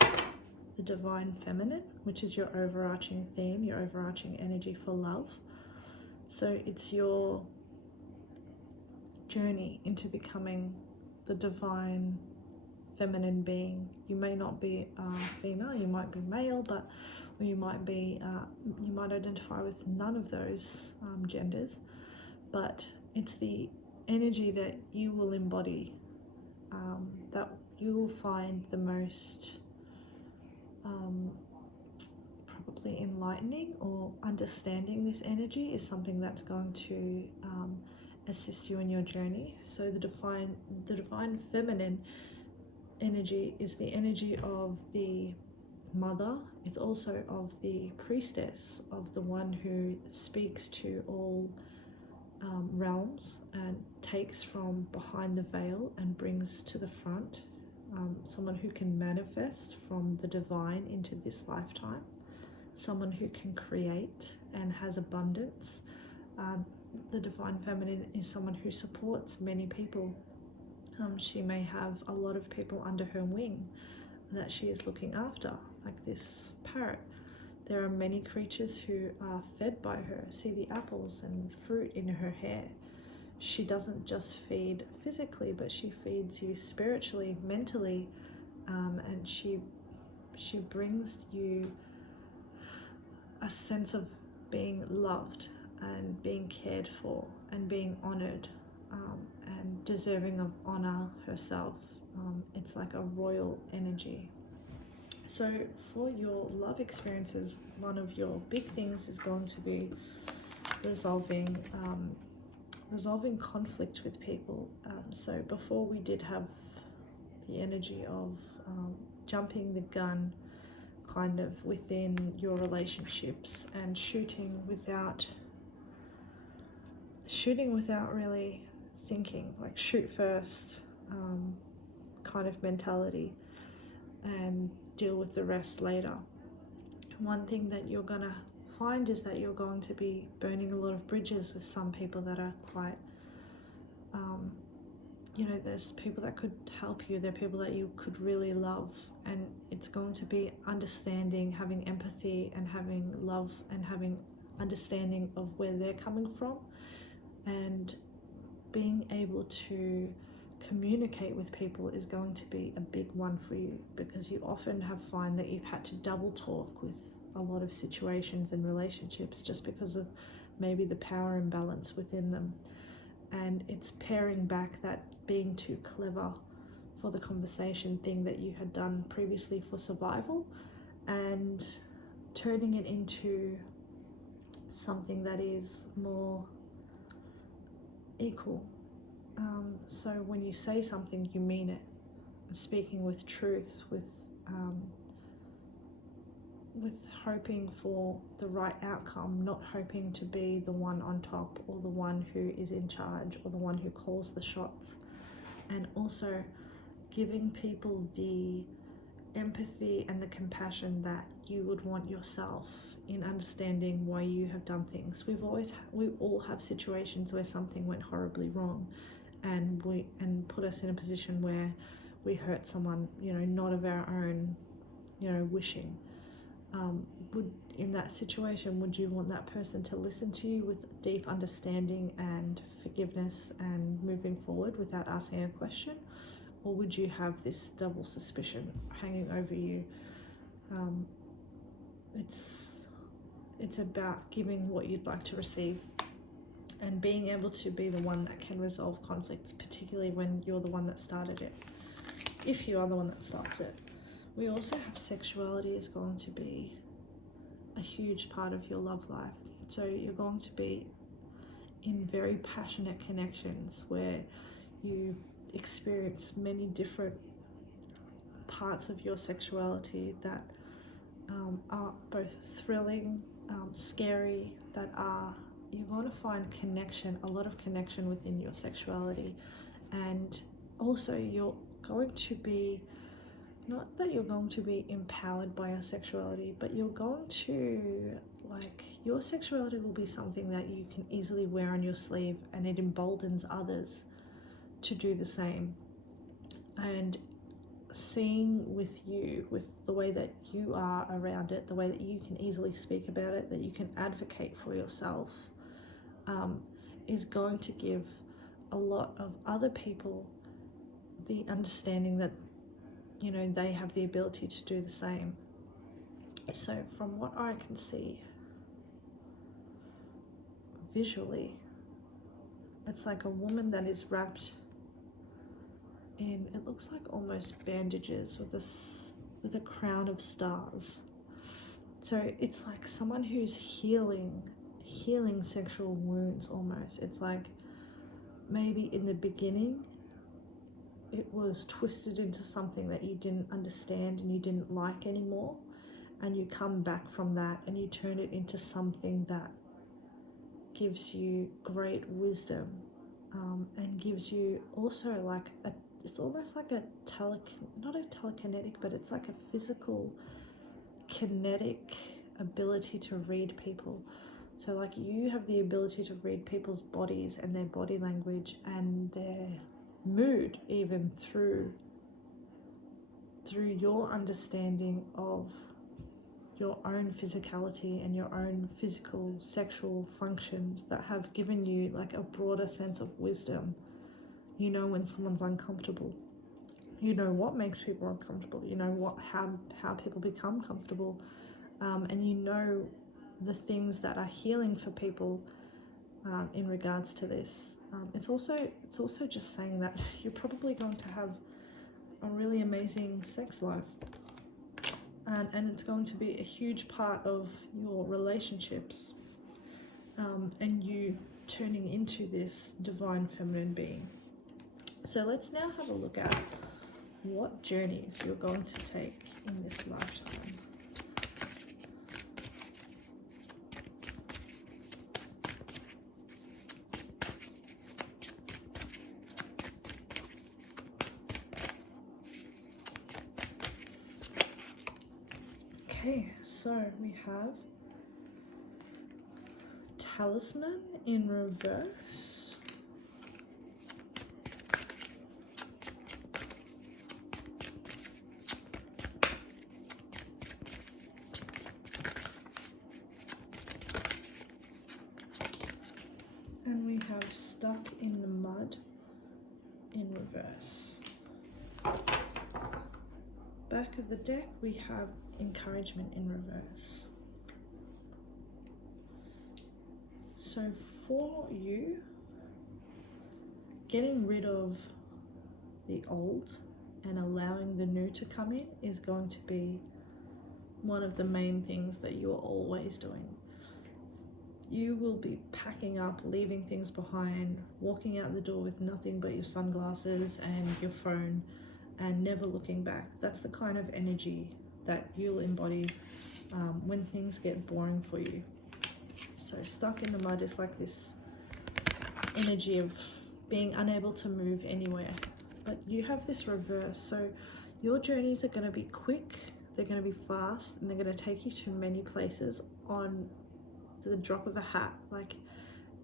the divine feminine, which is your overarching theme, your overarching energy for love. So it's your journey into becoming the divine feminine being. You may not be female, you might be male, or you might be you might identify with none of those genders, but it's the energy that you will embody, that you will find the most probably enlightening, or understanding this energy is something that's going to assist you in your journey. So the divine feminine energy is the energy of the mother. It's also of the priestess, of the one who speaks to all realms and takes from behind the veil and brings to the front. Someone who can manifest from the divine into this lifetime. Someone who can create and has abundance. The divine feminine is someone who supports many people. She may have a lot of people under her wing that she is looking after, like this parrot. There are many creatures who are fed by her. See the apples and fruit in her hair. She doesn't just feed physically, but she feeds you spiritually, mentally, and she brings you a sense of being loved and being cared for and being honored, and deserving of honor herself. It's like a royal energy. So for your love experiences, one of your big things is going to be resolving conflict with people. So before we did have the energy of jumping the gun kind of within your relationships and shooting without really thinking, like shoot first kind of mentality and deal with the rest later. One thing that you're gonna find is that you're going to be burning a lot of bridges with some people that are quite there's people that could help you, there are people that you could really love, and it's going to be understanding, having empathy and having love and having understanding of where they're coming from, and being able to communicate with people is going to be a big one for you, because you often find that you've had to double talk with a lot of situations and relationships just because of maybe the power imbalance within them. And it's paring back that being too clever for the conversation thing that you had done previously for survival, and turning it into something that is more equal. So when you say something, you mean it. Speaking with truth, with hoping for the right outcome, not hoping to be the one on top or the one who is in charge or the one who calls the shots. And also giving people the empathy and the compassion that you would want yourself, in understanding why you have done things. We all have situations where something went horribly wrong, and put us in a position where we hurt someone, not of our own, wishing. In that situation, would you want that person to listen to you with deep understanding and forgiveness and moving forward without asking a question? Or would you have this double suspicion hanging over you? It's about giving what you'd like to receive, and being able to be the one that can resolve conflicts, particularly when you're the one that started it, if you are the one that starts it. We also have sexuality is going to be a huge part of your love life. So you're going to be in very passionate connections where you experience many different parts of your sexuality that are both thrilling, scary, you're going to find connection, a lot of connection within your sexuality. And also you're going to be, not that you're going to be empowered by your sexuality, but you're going to, your sexuality will be something that you can easily wear on your sleeve, and it emboldens others to do the same. And seeing with the way that you are around it, the way that you can easily speak about it, that you can advocate for yourself, is going to give a lot of other people the understanding that they have the ability to do the same. So from what I can see visually, it's like a woman that is wrapped in, it looks like almost bandages with a crown of stars. So it's like someone who's healing sexual wounds almost. It's like maybe in the beginning it was twisted into something that you didn't understand and you didn't like anymore, and you come back from that and you turn it into something that gives you great wisdom, and gives you also like it's almost like not a telekinetic, but it's like a physical kinetic ability to read people. So like you have the ability to read people's bodies and their body language and their mood, even through your understanding of your own physicality and your own physical sexual functions that have given you like a broader sense of wisdom. You know when someone's uncomfortable. You know what makes people uncomfortable. You know how people become comfortable, and you know the things that are healing for people in regards to this. It's also just saying that you're probably going to have a really amazing sex life, and it's going to be a huge part of your relationships, and you turning into this divine feminine being. So let's now have a look at what journeys you're going to take in this lifetime. Okay, so we have Talisman in reverse, and we have Stuck in the Mud in reverse. Back of the deck we have Encouragement in reverse. So for you, getting rid of the old and allowing the new to come in is going to be one of the main things that you're always doing. You will be packing up, leaving things behind, walking out the door with nothing but your sunglasses and your phone, and never looking back. That's the kind of energy that you'll embody when things get boring for you. So Stuck in the Mud is like this energy of being unable to move anywhere. But you have this reverse. So your journeys are going to be quick, they're going to be fast, and they're going to take you to many places on the drop of a hat. Like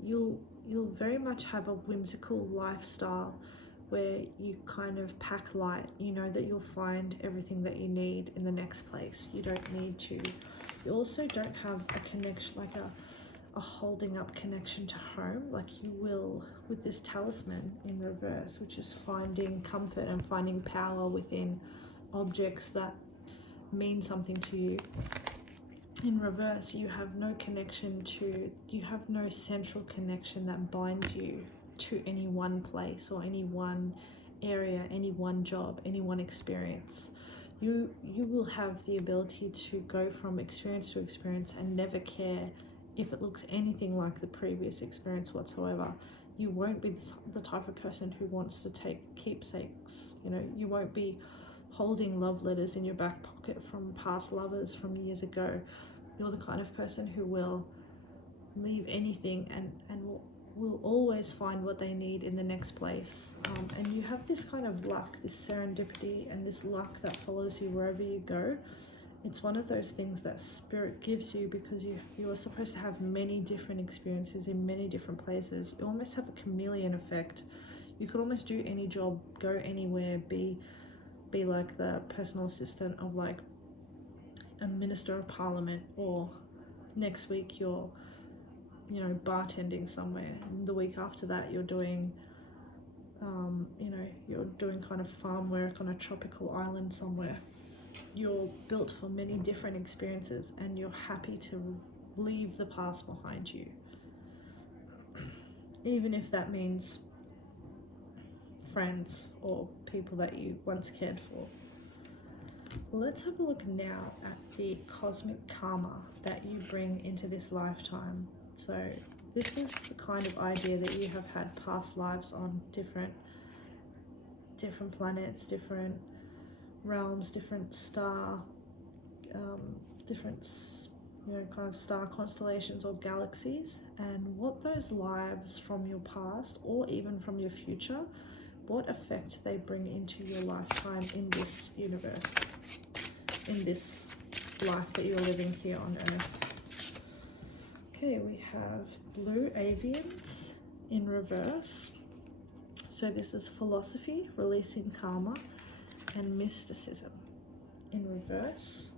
you'll very much have a whimsical lifestyle where you kind of pack light. You know that you'll find everything that you need in the next place. You don't need to. You also don't have a connection, like a holding up connection to home, like you will with this Talisman in reverse, which is finding comfort and finding power within objects that mean something to you. In reverse, you have no connection to, you have no central connection that binds you to any one place or any one area, any one job, any one experience. You will have the ability to go from experience to experience and never care if it looks anything like the previous experience whatsoever. You won't be the type of person who wants to take keepsakes. You know, you won't be holding love letters in your back pocket from past lovers from years ago. You're the kind of person who will leave anything and will always find what they need in the next place. And you have this kind of luck, this serendipity, and this luck that follows you wherever you go. It's one of those things that spirit gives you because you are supposed to have many different experiences in many different places. You almost have a chameleon effect. You could almost do any job, go anywhere, be like the personal assistant of like a minister of parliament, or next week you're, you know, bartending somewhere, and the week after that you're doing you know, you're doing kind of farm work on a tropical island somewhere. You're built for many different experiences and you're happy to leave the past behind you, even if that means friends or people that you once cared for. Let's have a look now at the cosmic karma that you bring into this lifetime. So this is the kind of idea that you have had past lives on different different planets, different realms, different star, different, you know, kind of star constellations or galaxies, and what those lives from your past or even from your future, what effect they bring into your lifetime in this universe, in this life that you're living here on Earth. Okay, we have blue avians in reverse. So this is philosophy, releasing karma, and mysticism in reverse.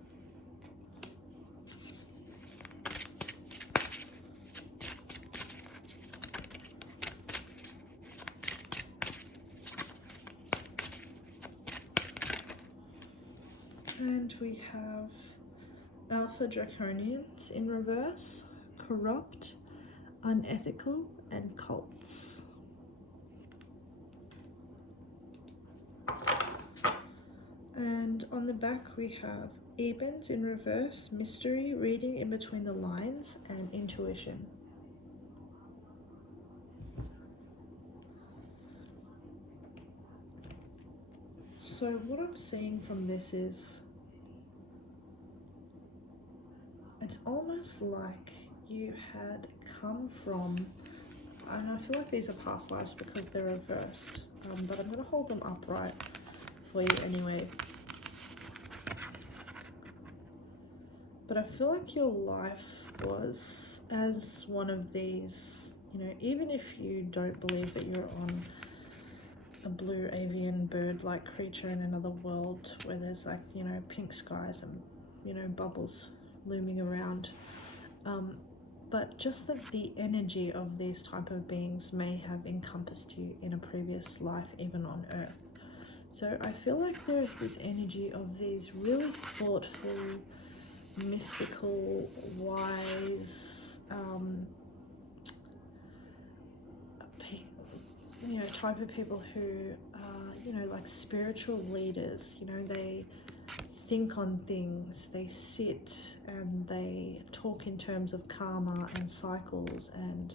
And we have alpha draconians in reverse, corrupt, unethical, and cults. And on the back we have ebens in reverse, mystery, reading in between the lines, and intuition. So what I'm seeing from this is, it's almost like you had come from, and I feel like these are past lives because they're reversed, but I'm going to hold them upright for you anyway. But I feel like your life was as one of these, you know, even if you don't believe that you're on a blue avian bird-like creature in another world where there's like, you know, pink skies and, you know, bubbles looming around, but just that the energy of these type of beings may have encompassed you in a previous life, even on Earth. So I feel like there's this energy of these really thoughtful, mystical, wise, you know, type of people who are, you know, like spiritual leaders. You know, they think on things, they sit and they talk in terms of karma and cycles and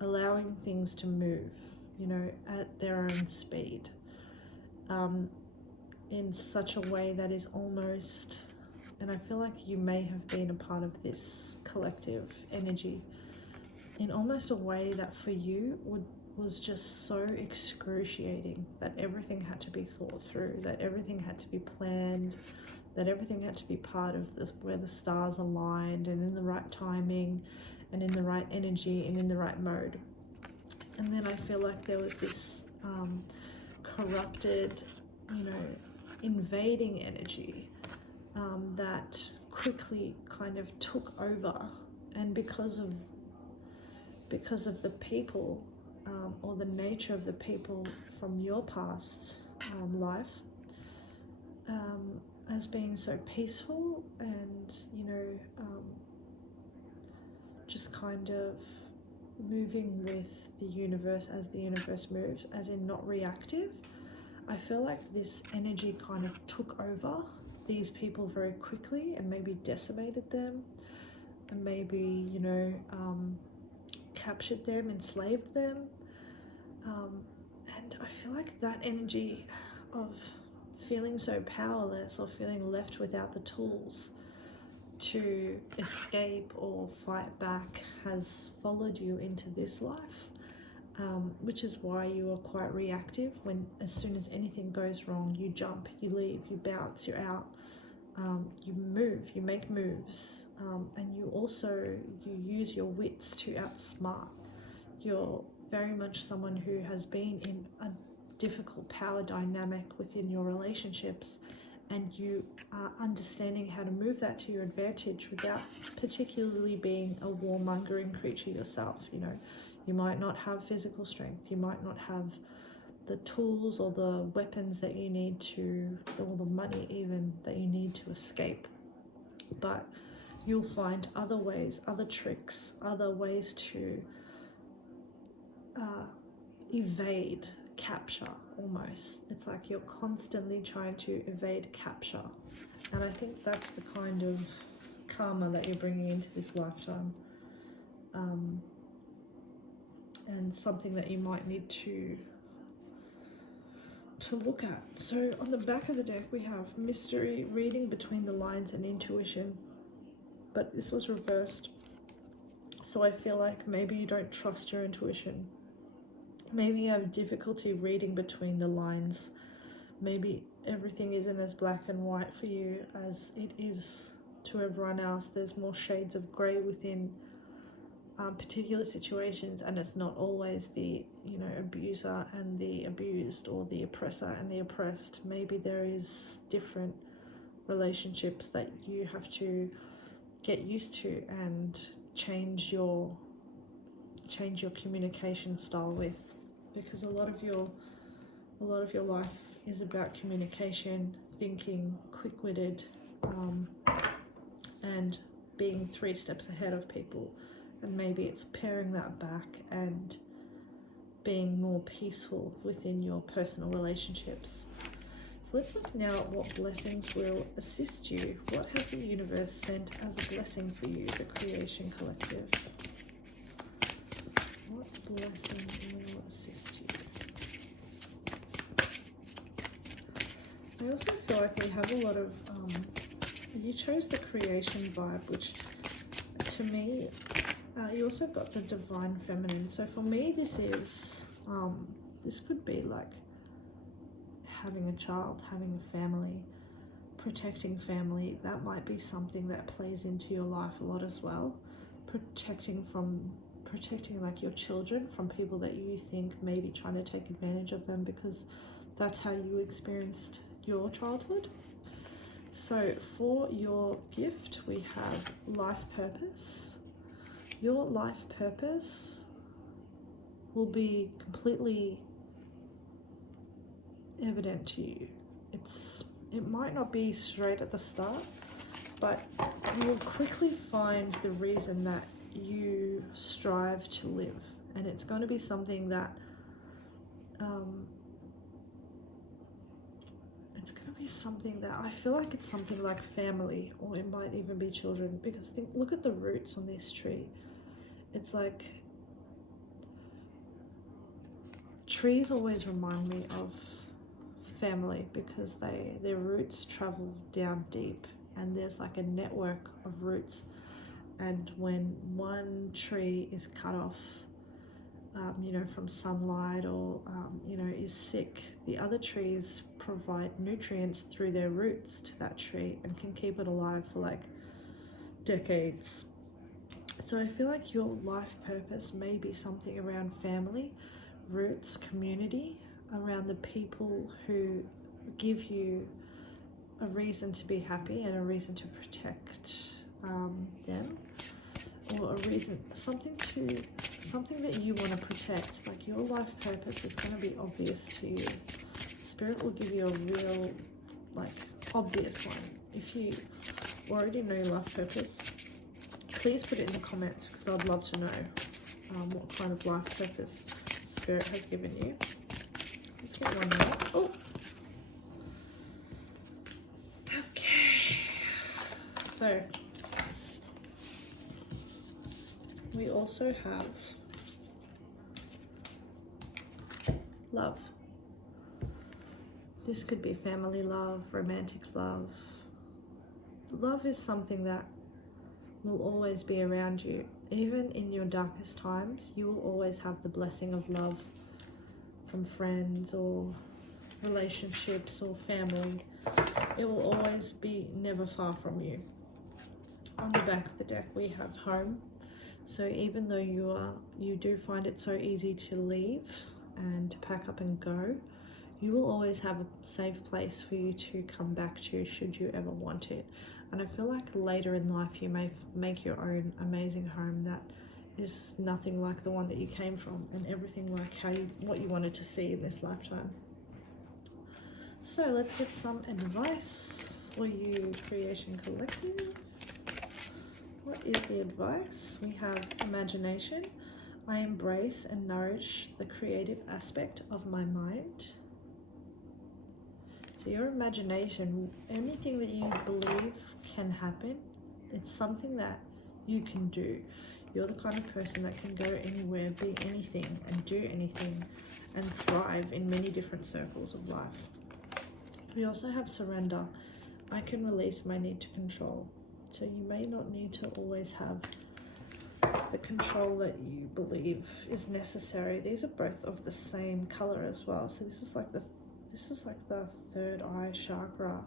allowing things to move, you know, at their own speed, in such a way that is almost, and I feel like you may have been a part of this collective energy in almost a way that for you was just so excruciating, that everything had to be thought through, that everything had to be planned, that everything had to be part of this, where the stars aligned and in the right timing and in the right energy and in the right mode. And then I feel like there was this corrupted, you know, invading energy that quickly kind of took over, and because of the people, or the nature of the people from your past life, as being so peaceful and, you know, just kind of moving with the universe as the universe moves, as in not reactive. I feel like this energy kind of took over these people very quickly and maybe decimated them, and maybe, you know, captured them, enslaved them. And I feel like that energy of feeling so powerless or feeling left without the tools to escape or fight back has followed you into this life, which is why you are quite reactive. When as soon as anything goes wrong, you jump, you leave, you bounce, you're out, you move, you make moves, and you use your wits to outsmart. You're very much someone who has been in a difficult power dynamic within your relationships, and you are understanding how to move that to your advantage without particularly being a warmongering creature yourself. You know, you might not have physical strength, you might not have the tools or the weapons that you need to, or the money even that you need to escape, but you'll find other ways, other tricks, other ways to evade capture. Almost, it's like you're constantly trying to evade capture, and I think that's the kind of karma that you're bringing into this lifetime, and something that you might need to to look at. So on the back of the deck we have mystery, reading between the lines, and intuition, but this was reversed. So I feel like maybe you don't trust your intuition. Maybe you have difficulty reading between the lines. Maybe everything isn't as black and white for you as it is to everyone else. There's more shades of grey within particular situations, and it's not always the, you know, abuser and the abused, or the oppressor and the oppressed. Maybe there is different relationships that you have to get used to and change your communication style with, because a lot of your life is about communication, thinking, quick-witted, and being 3 steps ahead of people. And maybe it's paring that back and being more peaceful within your personal relationships. So let's look now at what blessings will assist you. What has the universe sent as a blessing for you, the Creation Collective? What blessing will assist you? I also feel like we have a lot of, you chose the creation vibe, which to me, you also got the divine feminine. So for me, this is, this could be like having a child, having a family, protecting family. That might be something that plays into your life a lot as well. Protecting like your children from people that you think may be trying to take advantage of them, because that's how you experienced your childhood. So for your gift, we have life purpose. Your life purpose will be completely evident to you. It might not be straight at the start, but you will quickly find the reason that you strive to live, and it's going to be something that I feel like it's something like family, or it might even be children, because look at the roots on this tree. It's like, trees always remind me of family, because their roots travel down deep, and there's like a network of roots. And when one tree is cut off, you know, from sunlight, or you know, is sick, the other trees provide nutrients through their roots to that tree and can keep it alive for like decades. So I feel like your life purpose may be something around family, roots, community, around the people who give you a reason to be happy and a reason to protect them, or a reason, something that you want to protect. Like, your life purpose is going to be obvious to you. Spirit will give you a real, like, obvious one. If you already know your life purpose, please put it in the comments, because I'd love to know what kind of life purpose Spirit has given you. Let's get one more. Oh, okay. So we also have love. This could be family love, romantic love. Love is something that will always be around you. Even in your darkest times, you will always have the blessing of love from friends or relationships or family. It will always be never far from you. On the back of the deck, we have home. So even though you do find it so easy to leave and to pack up and go, you will always have a safe place for you to come back to should you ever want it. And I feel like later in life you may make your own amazing home that is nothing like the one that you came from, and everything like what you wanted to see in this lifetime. So let's get some advice for you, Creation Collective. What is the advice? We have imagination. I embrace and nourish the creative aspect of my mind. So your imagination, anything that you believe can happen, it's something that you can do. You're the kind of person that can go anywhere, be anything, and do anything, and thrive in many different circles of life. We also have surrender. I can release my need to control. So you may not need to always have the control that you believe is necessary. These are both of the same color as well. So this is like the third eye chakra,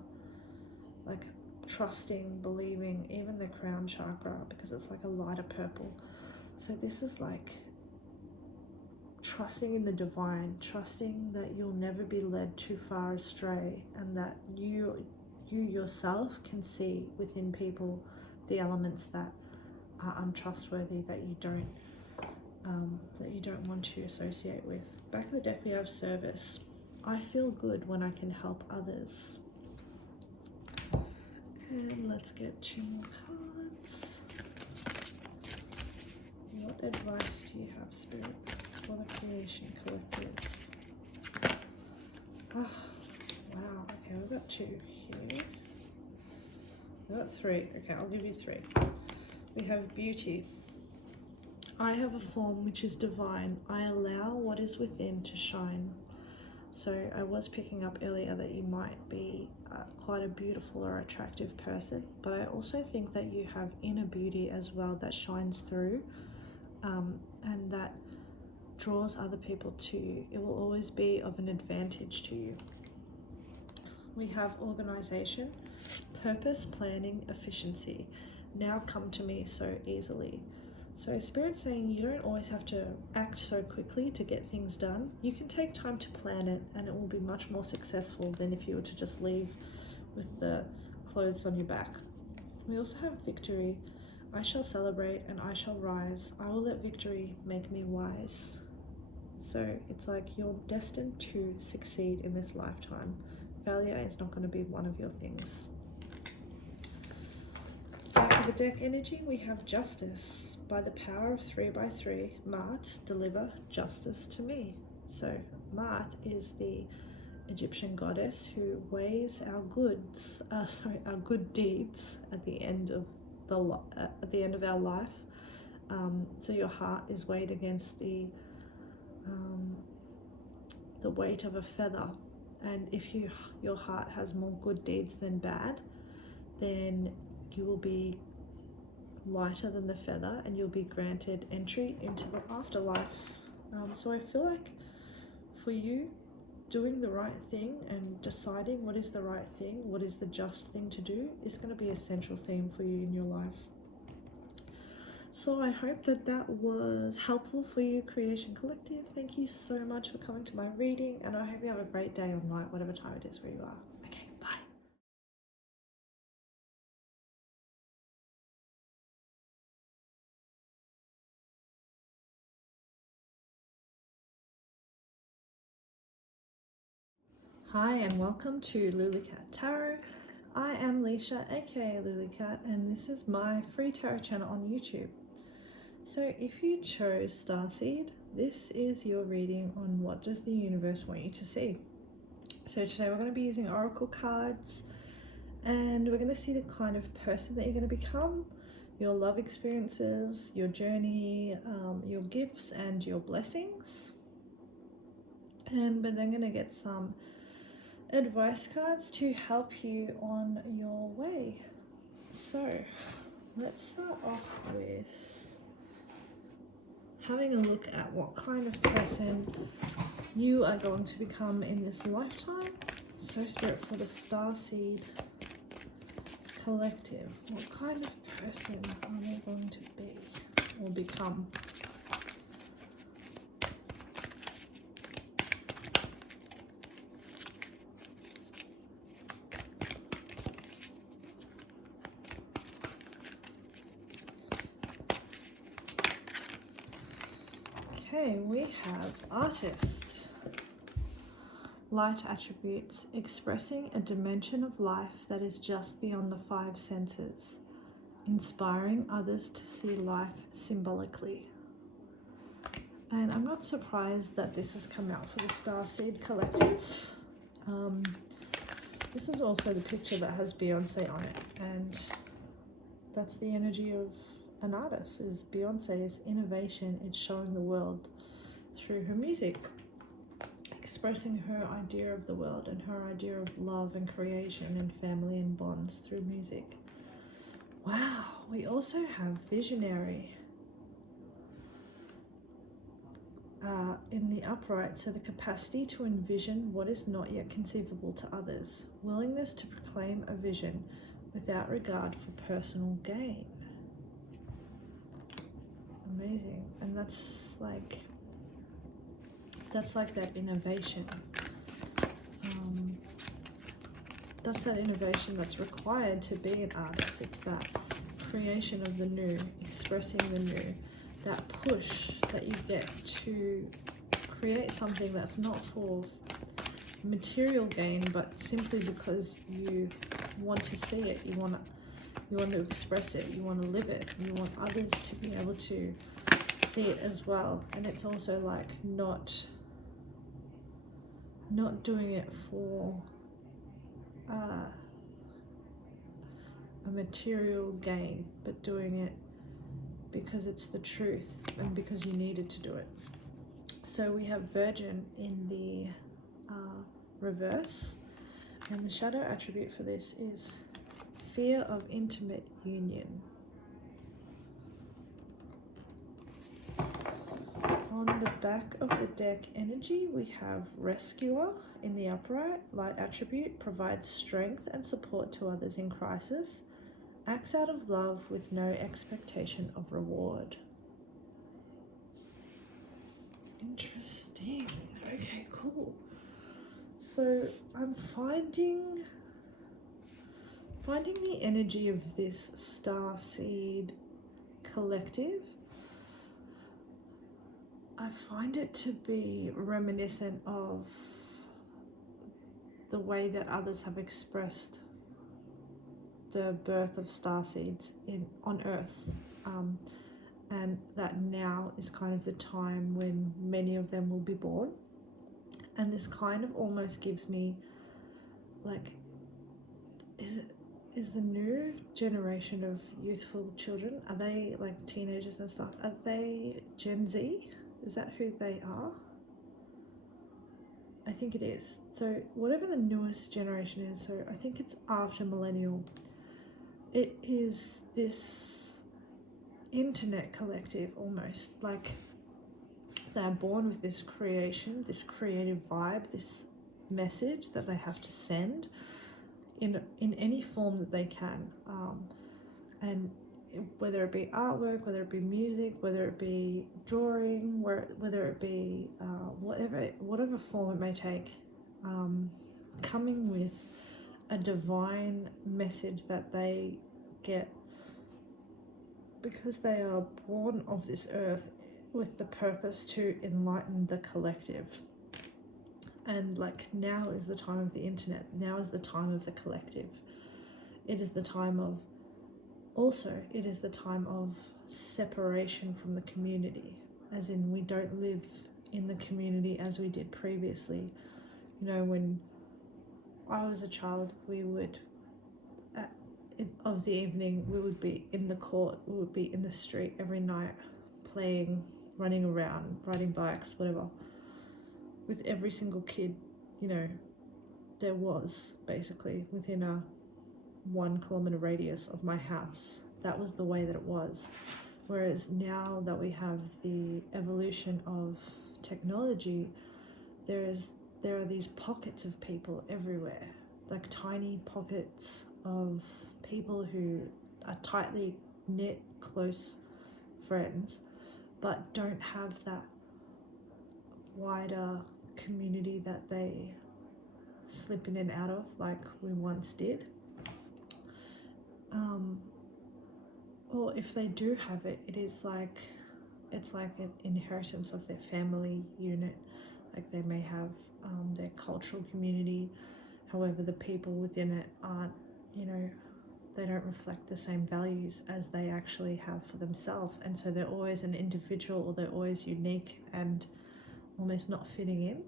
like trusting, believing, even the crown chakra, because it's like a lighter purple. So this is like trusting in the divine, trusting that you'll never be led too far astray, and that you yourself can see within people the elements that are untrustworthy, that you don't want to associate with. Back of the deck we have service. I feel good when I can help others. And let's get 2 more cards. What advice do you have, Spirit, for the creation collective? Oh, wow. Okay, we've got 2 here. We've got 3. Okay, I'll give you 3. We have beauty. I have a form which is divine. I allow what is within to shine. So I was picking up earlier that you might be quite a beautiful or attractive person, but I also think that you have inner beauty as well that shines through, and that draws other people to you. It will always be of an advantage to you. We have organization, purpose, planning, efficiency. Now come to me so easily. So Spirit's saying you don't always have to act so quickly to get things done. You can take time to plan it, and it will be much more successful than if you were to just leave with the clothes on your back. We also have victory. I shall celebrate and I shall rise. I will let victory make me wise. So it's like you're destined to succeed in this lifetime. Failure is not going to be one of your things. After the deck energy, we have justice. By the power of 3x3, Mart, deliver justice to me. So Mart is the Egyptian goddess who weighs our good deeds at the end of our life. So your heart is weighed against the weight of a feather, and if your heart has more good deeds than bad, then you will be lighter than the feather, and you'll be granted entry into the afterlife. So I feel like for you, doing the right thing and deciding what is the right thing, what is the just thing to do, is going to be a central theme for you in your life. So I hope that was helpful for you, Creation Collective. Thank you so much for coming to my reading, and I hope you have a great day or night, whatever time it is where you are. Okay, bye. Hi and welcome to Lulicat Tarot. I am Leisha, aka Lulicat, and this is my free tarot channel on YouTube. So if you chose starseed, this is your reading on what does the universe want you to see. So today we're going to be using oracle cards, and we're going to see the kind of person that you're going to become, your love experiences, your journey, your gifts and your blessings. And we're then going to get some advice cards to help you on your way. So let's start off with having a look at what kind of person you are going to become in this lifetime. So Spirit, for the starseed collective, what kind of person are they going to be or become? Okay, we have artist. Light attributes, expressing a dimension of life that is just beyond the 5 senses, inspiring others to see life symbolically. And I'm not surprised that this has come out for the starseed collective. This is also the picture that has Beyonce on it, and that's the energy of an artist. Is Beyonce is innovation. It's showing the world through her music, expressing her idea of the world and her idea of love and creation and family and bonds through music. Wow, we also have visionary in the upright. So the capacity to envision what is not yet conceivable to others, willingness to proclaim a vision without regard for personal gain. Amazing. And that's like that innovation. That's that innovation that's required to be an artist. It's that creation of the new, expressing the new, that push that you get to create something that's not for material gain, but simply because you want to see it, you want to express it, you want to live it, you want others to be able to see it as well. And it's also like not doing it for a material gain, but doing it because it's the truth and because you needed to do it. So we have Virgin in the reverse, and the shadow attribute for this is fear of intimate union. On the back of the deck energy, we have Rescuer in the upright. Light attribute provides strength and support to others in crisis. Acts out of love with no expectation of reward. Interesting. Okay, cool. So I'm finding the energy of this starseed collective. I find it to be reminiscent of the way that others have expressed the birth of starseeds on Earth, and that now is kind of the time when many of them will be born. And this kind of almost gives me like, is the new generation of youthful children, are they like teenagers and stuff, are they Gen Z? Is that who they are? I think it is. So whatever the newest generation is, so I think it's after millennial, it is this internet collective almost. Like they're born with this creation, this creative vibe, this message that they have to send in any form that they can. And whether it be artwork, whether it be music, whether it be drawing, whether it be whatever form it may take, coming with a divine message that they get because they are born of this earth with the purpose to enlighten the collective. And like, now is the time of the internet, now is the time of the collective. It is the time of separation from the community, as in we don't live in the community as we did previously. You know, when I was a child, we would, of the evening, we would be in the court, we would be in the street every night, playing, running around, riding bikes, whatever, with every single kid, you know, there was basically within a 1 kilometer radius of my house. That was the way that it was. Whereas now that we have the evolution of technology, there are these pockets of people everywhere, like tiny pockets of people who are tightly knit, close friends, but don't have that wider community that they slip in and out of like we once did. Or if they do have it, it's like an inheritance of their family unit. Like they may have their cultural community, however the people within it aren't, you know, they don't reflect the same values as they actually have for themselves, and so they're always an individual, or they're always unique and almost not fitting in.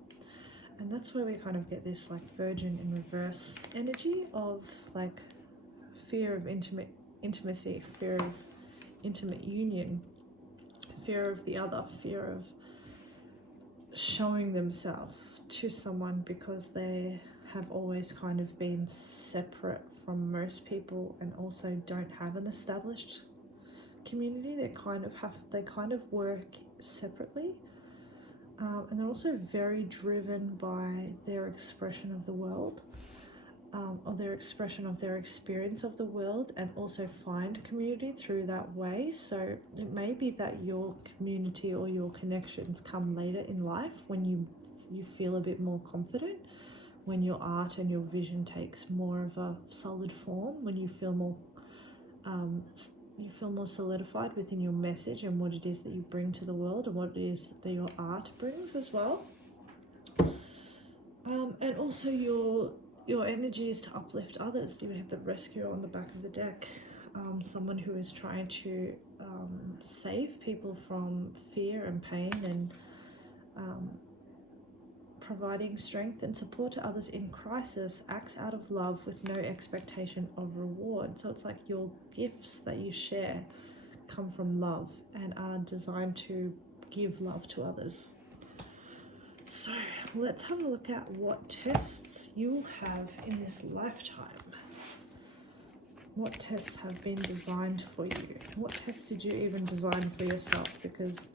And that's where we kind of get this like Virgin in reverse energy of like fear of intimacy, fear of intimate union, fear of the other, fear of showing themselves to someone because they have always kind of been separate from most people and also don't have an established community. They kind of work separately, and they're also very driven by their expression of the world, or their expression of their experience of the world, and also find community through that way. So it may be that your community or your connections come later in life when you feel a bit more confident, when your art and your vision takes more of a solid form, when you feel more solidified within your message and what it is that you bring to the world and what it is that your art brings as well. And also your energy is to uplift others. You have the rescuer on the back of the deck, someone who is trying to save people from fear and pain, and providing strength and support to others in crisis, acts out of love with no expectation of reward. So it's like your gifts that you share come from love and are designed to give love to others. So let's have a look at what tests you'll have in this lifetime. What tests have been designed for you? What tests did you even design for yourself? Because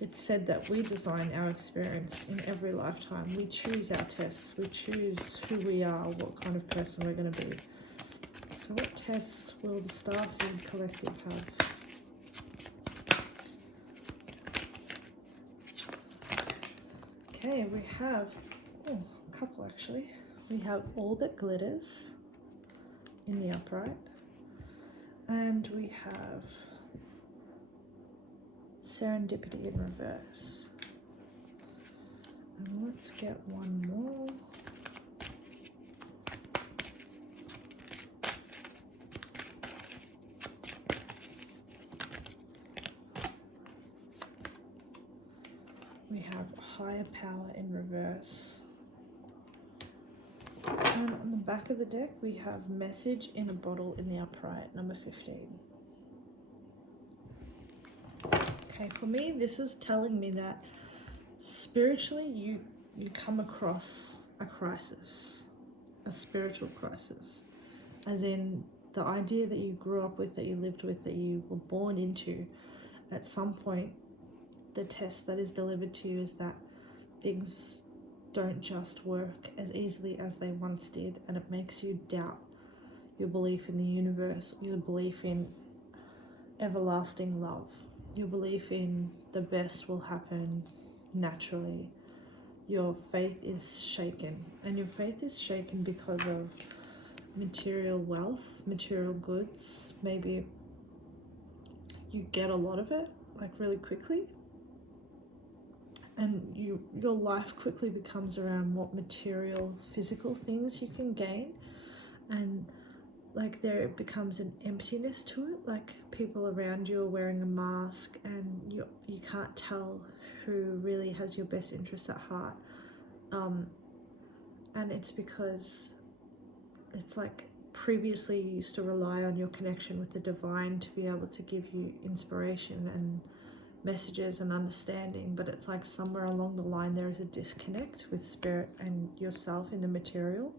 it's said that we design our experience in every lifetime. We choose our tests. We choose who we are, what kind of person we're going to be. So what tests will the Starseed Collective have? Okay, we have a couple actually. We have All That Glitters in the upright, and we have Serendipity in reverse. And let's get one more. We have Higher Power in reverse. And on the back of the deck, we have Message in a Bottle in the upright, number 15. Okay, for me, this is telling me that spiritually you come across a crisis, a spiritual crisis, as in the idea that you grew up with, that you lived with, that you were born into. At some point, the test that is delivered to you is that things don't just work as easily as they once did, and it makes you doubt your belief in the universe, your belief in everlasting love, your belief in the best will happen naturally. Your faith is shaken, and your faith is shaken because of material wealth, material goods. Maybe you get a lot of it, like really quickly, and your life quickly becomes around what material, physical things you can gain, and like there becomes an emptiness to it. Like people around you are wearing a mask, and you can't tell who really has your best interests at heart. And it's because it's like previously you used to rely on your connection with the divine to be able to give you inspiration and messages and understanding, but it's like somewhere along the line there is a disconnect with spirit and yourself in the material,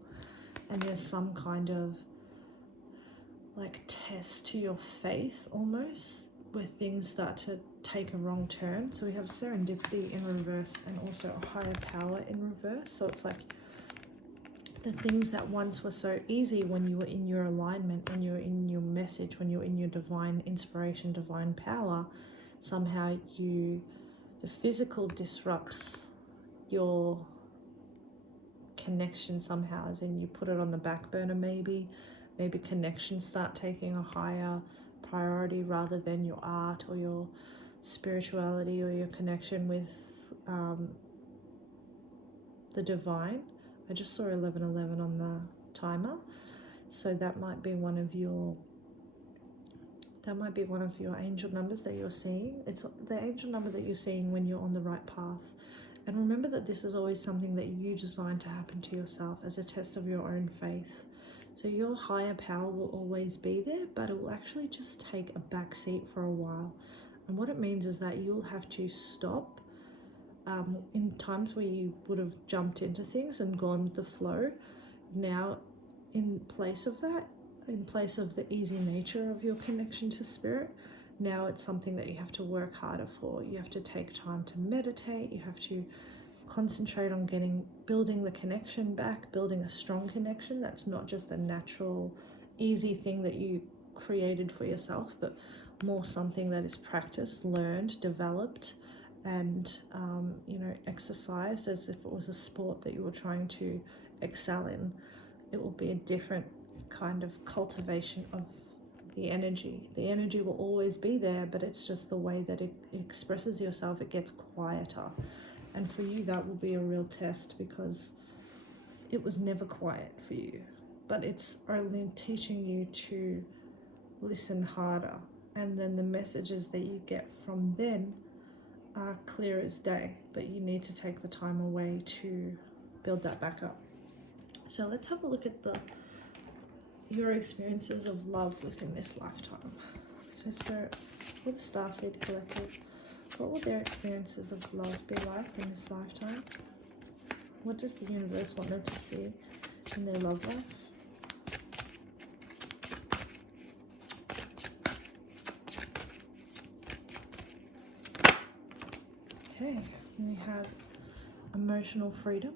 and there's some kind of like test to your faith almost, where things start to take a wrong turn. So we have serendipity in reverse and also a higher power in reverse. So it's like the things that once were so easy when you were in your alignment, when you were in your message, when you were in your divine inspiration, divine power, somehow the physical disrupts your connection somehow, as in you put it on the back burner. Maybe connections start taking a higher priority rather than your art or your spirituality or your connection with the divine. I just saw 1111 on the timer, so that might be one of your angel numbers that you're seeing. It's the angel number that you're seeing when you're on the right path. And remember that this is always something that you design to happen to yourself as a test of your own faith. So your higher power will always be there, but it will actually just take a back seat for a while. And what it means is that you'll have to stop in times where you would have jumped into things and gone with the flow. Now, in place of that, in place of the easy nature of your connection to spirit, now it's something that you have to work harder for. You have to take time to meditate. You have to concentrate on building the connection back, building a strong connection that's not just a natural, easy thing that you created for yourself, but more something that is practiced, learned, developed, and exercised as if it was a sport that you were trying to excel in. It will be a different kind of cultivation of the energy. The energy will always be there, but it's just the way that it expresses yourself, it gets quieter. And for you, that will be a real test, because it was never quiet for you, but it's only teaching you to listen harder. And then the messages that you get from then are clear as day, but you need to take the time away to build that back up. So let's have a look at your experiences of love within this lifetime. So Spirit, for the starseed collective, what will their experiences of love be like in this lifetime? What does the universe want them to see in their love life? Okay, we have emotional freedom.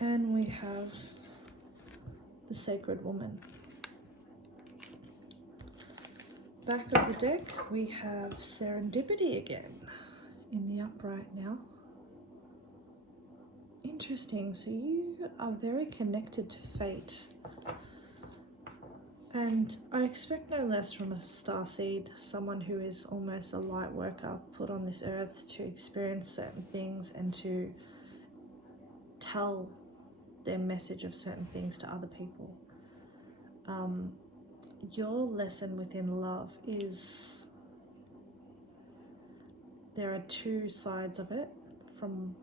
And we have the Sacred Woman. Back of the deck, we have Serendipity again in the upright now. Interesting, so you are very connected to fate. And I expect no less from a starseed, someone who is almost a light worker put on this earth to experience certain things and to tell their message of certain things to other people. Your lesson within love is, there are two sides of it from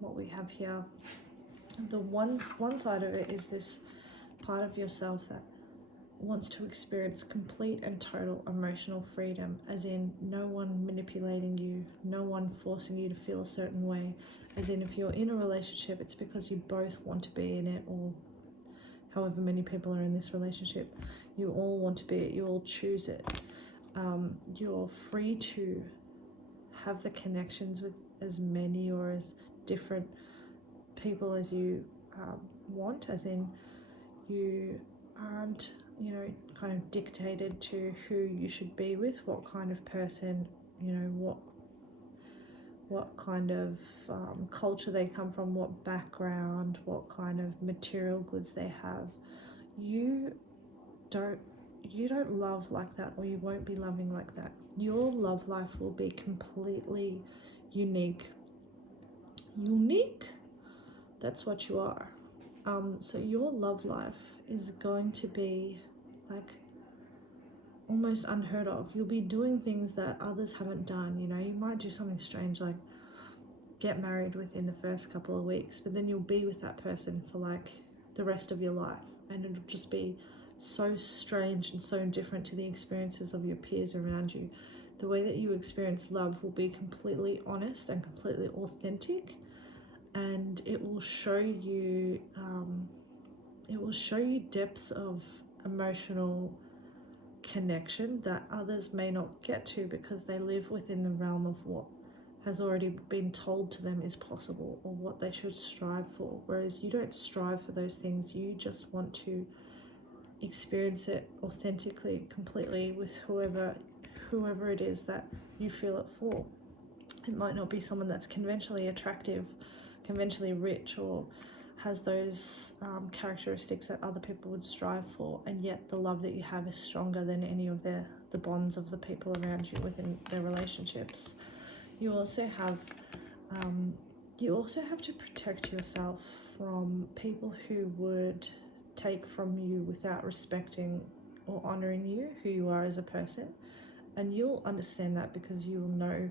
what we have here. The one side of it is this part of yourself that wants to experience complete and total emotional freedom, as in no one manipulating you, no one forcing you to feel a certain way, as in if you're in a relationship, it's because you both want to be in it, or however many people are in this relationship, you all want to be it, you all choose it. You're free to have the connections with as many or as different people as you want, as in you aren't kind of dictated to who you should be with, what kind of person, what kind of culture they come from, what background, what kind of material goods they have. You don't love like that, or you won't be loving like that. Your love life will be completely unique. That's what you are. So your love life is going to be like almost unheard of. You'll be doing things that others haven't done. You might do something strange like get married within the first couple of weeks, but then you'll be with that person for like the rest of your life, and it'll just be so strange and so different to the experiences of your peers around you. The way that you experience love will be completely honest and completely authentic, and it will show you depths of emotional connection that others may not get to, because they live within the realm of what has already been told to them is possible, or what they should strive for. Whereas you don't strive for those things, you just want to experience it authentically, completely, with whoever it is that you feel it for. It might not be someone that's conventionally attractive, conventionally rich, or has those characteristics that other people would strive for, and yet the love that you have is stronger than any of the bonds of the people around you within their relationships. You also have to protect yourself from people who would take from you without respecting or honoring you, who you are as a person. And you'll understand that because you will know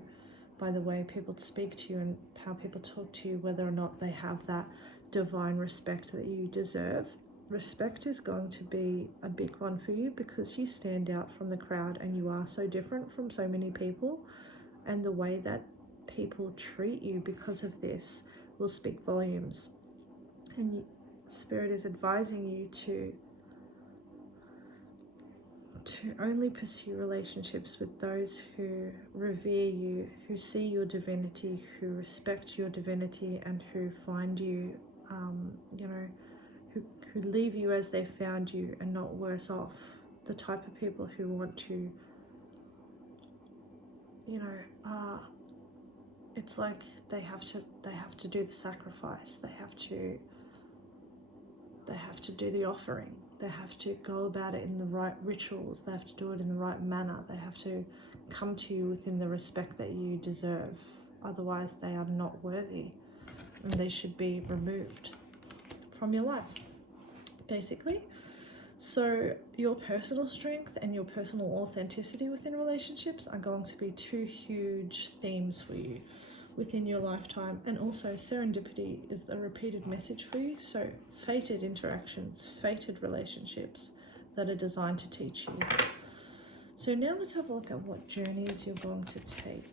by the way people speak to you and how people talk to you, whether or not they have that divine respect that you deserve. Respect is going to be a big one for you because you stand out from the crowd and you are so different from so many people, and the way that people treat you because of this will speak volumes. And Spirit is advising you to only pursue relationships with those who revere you, who see your divinity, who respect your divinity, and who find you, who leave you as they found you and not worse off. The type of people who want to, it's like they have to do the sacrifice. They have to do the offering. They have to go about it in the right rituals. They have to do it in the right manner. They have to come to you within the respect that you deserve. Otherwise, they are not worthy and they should be removed from your life, basically. So your personal strength and your personal authenticity within relationships are going to be two huge themes for you within your lifetime. And also serendipity is a repeated message for you. So fated interactions, fated relationships that are designed to teach you. So now let's have a look at what journeys you're going to take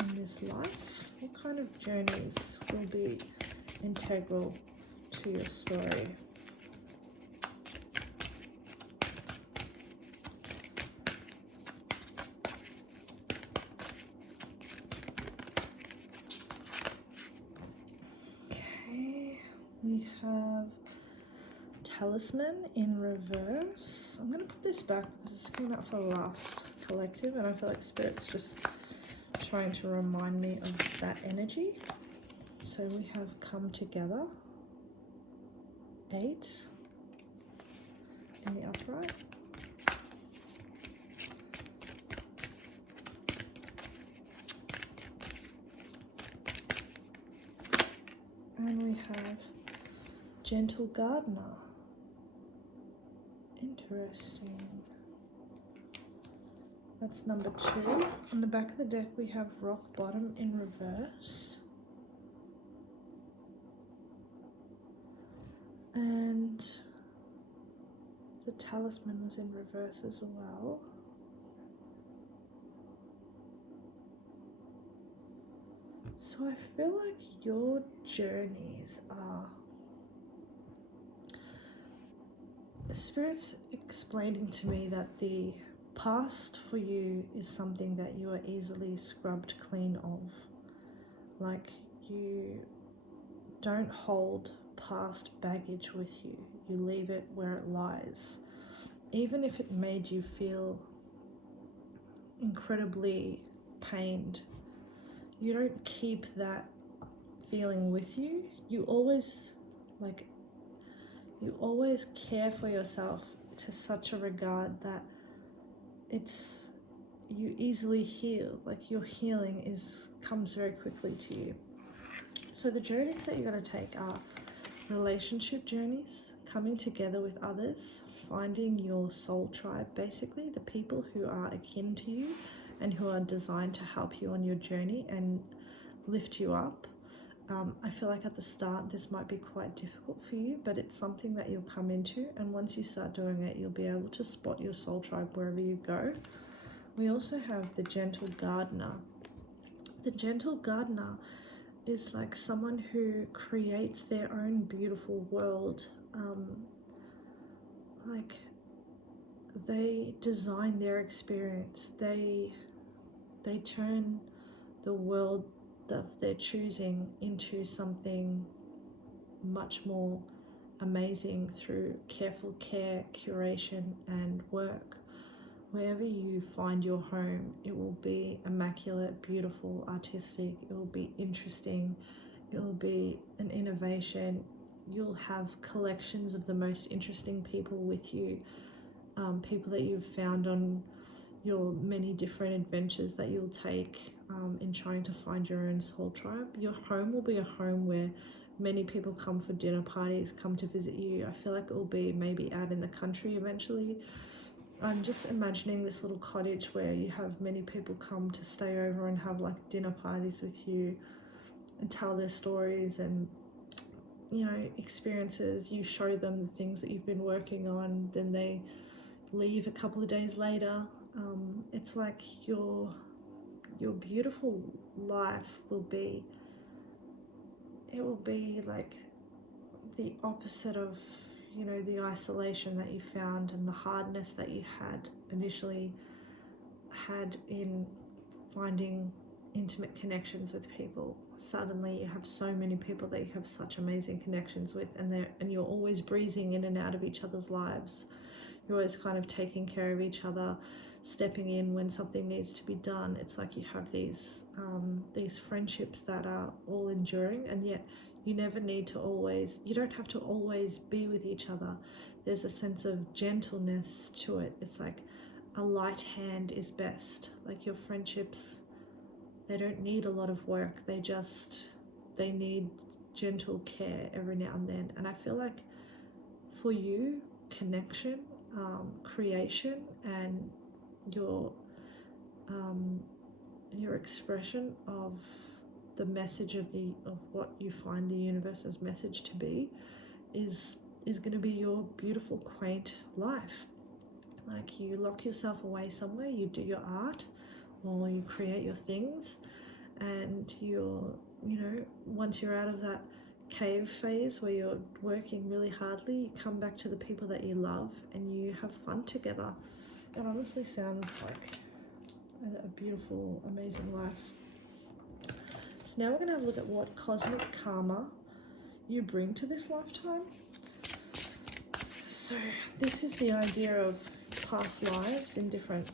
in this life. What kind of journeys will be integral to your story? We have Talisman in reverse. I'm going to put this back because this came out for last collective and I feel like Spirit's just trying to remind me of that energy. So we have Come Together, 8 in the upright. And we have Gentle Gardener. Interesting. That's number 2. On the back of the deck we have Rock Bottom in reverse. And the Talisman was in reverse as well. So I feel like your journeys are... Spirit's explaining to me that the past for you is something that you are easily scrubbed clean of. Like, you don't hold past baggage with you. You leave it where it lies. Even if it made you feel incredibly pained, you don't keep that feeling with you. You always care for yourself to such a regard that you easily heal. Like, your healing comes very quickly to you. So the journeys that you're going to take are relationship journeys, coming together with others, finding your soul tribe, basically the people who are akin to you and who are designed to help you on your journey and lift you up. I feel like at the start this might be quite difficult for you, but it's something that you'll come into, and once you start doing it, you'll be able to spot your soul tribe wherever you go. We also have the Gentle Gardener. The Gentle Gardener is like someone who creates their own beautiful world. Like, they design their experience. They turn the world that they're choosing into something much more amazing through careful care, curation, and work. Wherever you find your home, it will be immaculate, beautiful, artistic. It will be interesting. It will be an innovation. You'll have collections of the most interesting people with you, people that you've found on your many different adventures that you'll take in trying to find your own soul tribe. Your home will be a home where many people come for dinner parties, come to visit you. I feel like it will be maybe out in the country eventually. I'm just imagining this little cottage where you have many people come to stay over and have like dinner parties with you and tell their stories and, you know, experiences. You show them the things that you've been working on, then they leave a couple of days later. It's like your beautiful life will be, it will be like the opposite of, you know, the isolation that you found and the hardness that you had initially had in finding intimate connections with people. Suddenly you have so many people that you have such amazing connections with, and you're always breezing in and out of each other's lives. You're always kind of taking care of each other, stepping in when something needs to be done. It's like you have these friendships that are all enduring, and yet you never need to always, you don't have to always be with each other. There's a sense of gentleness to it. It's like a light hand is best. Like your friendships, they don't need a lot of work. They need gentle care every now and then. And I feel like for you, connection, creation, and your expression of the message of what you find the universe's message to be is going to be your beautiful, quaint life. Like you lock yourself away somewhere, you do your art or you create your things, and you're, you know, once you're out of that cave phase where you're working really hardly, you come back to the people that you love and you have fun together. It honestly sounds like a beautiful, amazing life. So now we're going to have a look at what cosmic karma you bring to this lifetime. So this is the idea of past lives in different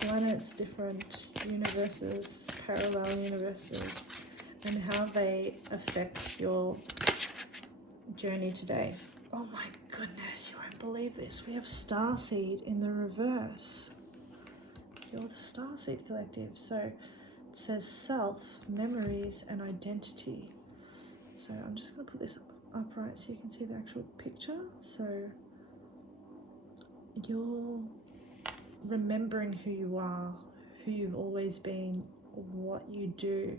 planets, different universes, parallel universes, and how they affect your journey today. Oh my goodness, you won't believe this. We have starseed in the reverse. You're the starseed collective. So it says self, memories, and identity. So I'm just going to put this upright so you can see the actual picture. So you're remembering who you are, who you've always been, what you do,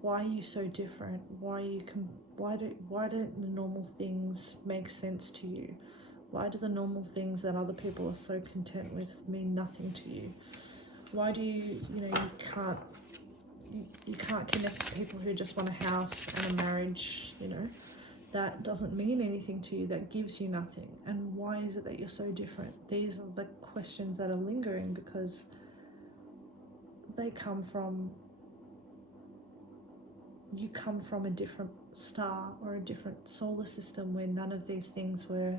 why are you so different, why don't the normal things make sense to you, why do the normal things that other people are so content with mean nothing to you, why do you can't connect to people who just want a house and a marriage, you know, that doesn't mean anything to you, that gives you nothing, and why is it that you're so different? These are the questions that are lingering because they come from, you come from a different star or a different solar system where none of these things were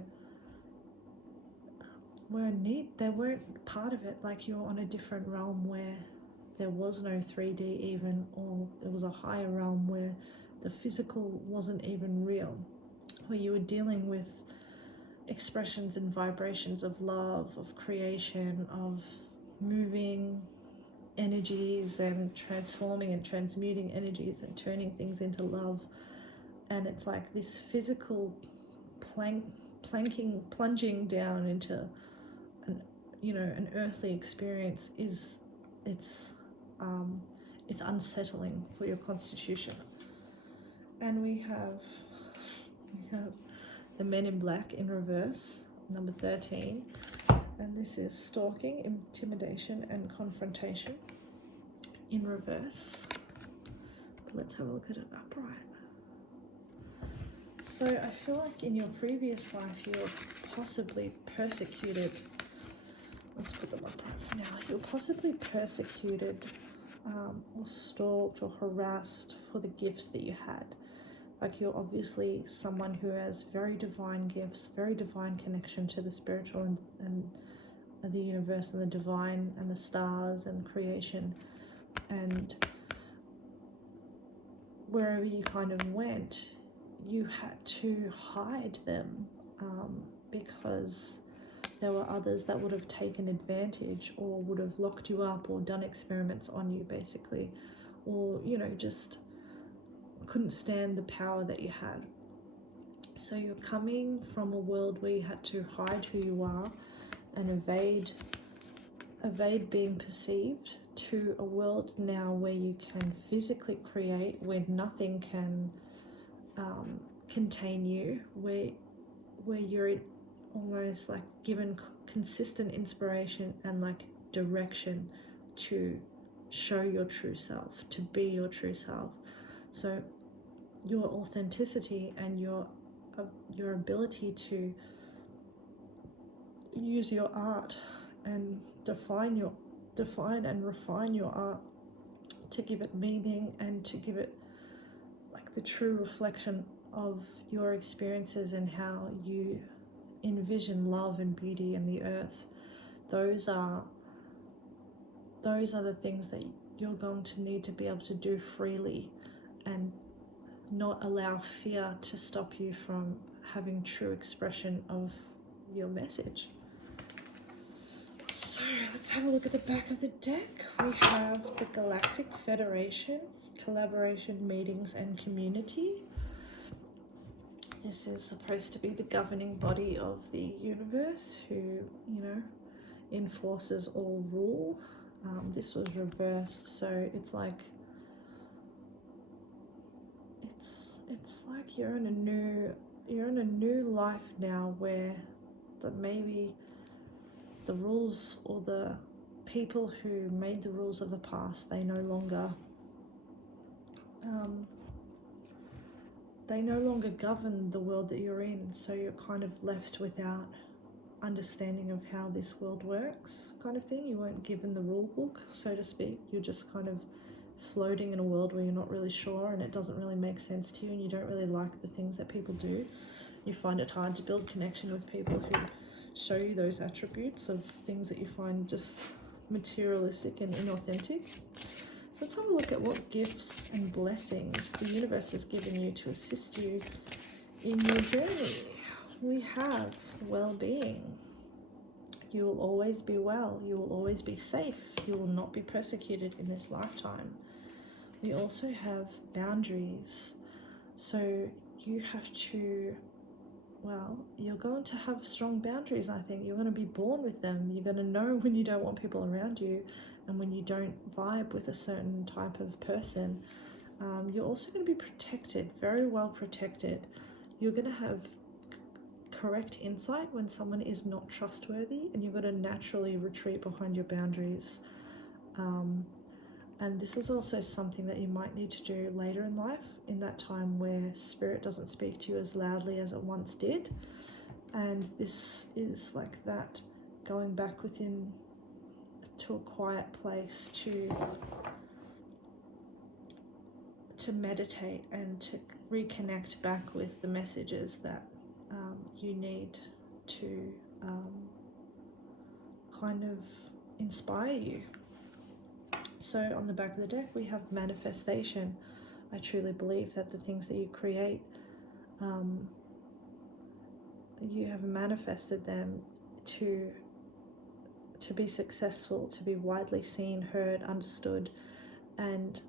they weren't part of it. Like you're on a different realm where there was no 3D even, or there was a higher realm where the physical wasn't even real, where you were dealing with expressions and vibrations of love, of creation, of moving energies and transforming and transmuting energies and turning things into love. And it's like this physical plunging down into an earthly experience it's unsettling for your constitution. And we have the Men in Black in reverse, number 13, and this is stalking, intimidation, and confrontation in reverse. But let's have a look at it upright. So I feel like in your previous life you were possibly persecuted. Let's put them upright for now. You're possibly persecuted or stalked or harassed for the gifts that you had. Like you're obviously someone who has very divine gifts, very divine connection to the spiritual and the universe and the divine and the stars and creation. And wherever you kind of went, you had to hide them because there were others that would have taken advantage or would have locked you up or done experiments on you basically, or just couldn't stand the power that you had. So you're coming from a world where you had to hide who you are and evade being perceived, to a world now where you can physically create, where nothing can contain you, where you're almost like given consistent inspiration and like direction to show your true self, to be your true self. So your authenticity and your ability to use your art and define and refine your art to give it meaning and to give it like the true reflection of your experiences and how you envision love and beauty in the earth. Those are the things that you're going to need to be able to do freely and not allow fear to stop you from having true expression of your message. So let's have a look at the back of the deck. We have the Galactic Federation, collaboration, meetings and community. This is supposed to be the governing body of the universe who, you know, enforces all rule. This was reversed, so it's like you're in a new life now where maybe the rules or the people who made the rules of the past, they no longer govern the world that you're in, so you're kind of left without understanding of how this world works, kind of thing. You weren't given the rule book, so to speak. You're just kind of floating in a world where you're not really sure and it doesn't really make sense to you, and you don't really like the things that people do. You find it hard to build connection with people who show you those attributes of things that you find just materialistic and inauthentic. So let's have a look at what gifts and blessings the universe has given you to assist you in your journey. We have well-being. You will always be well. You will always be safe. You will not be persecuted in this lifetime. We also have boundaries. So you have to, well, you're going to have strong boundaries, I think. You're going to be born with them. You're going to know when you don't want people around you and when you don't vibe with a certain type of person. You're also going to be protected, very well protected. You're going to have correct insight when someone is not trustworthy, and you're going to naturally retreat behind your boundaries. And this is also something that you might need to do later in life, in that time where spirit doesn't speak to you as loudly as it once did. And this is like that, going back within to a quiet place to meditate and to reconnect back with the messages that you need to kind of inspire you. So on the back of the deck we have manifestation. I truly believe that the things that you create, you have manifested them to be successful, to be widely seen, heard, understood, and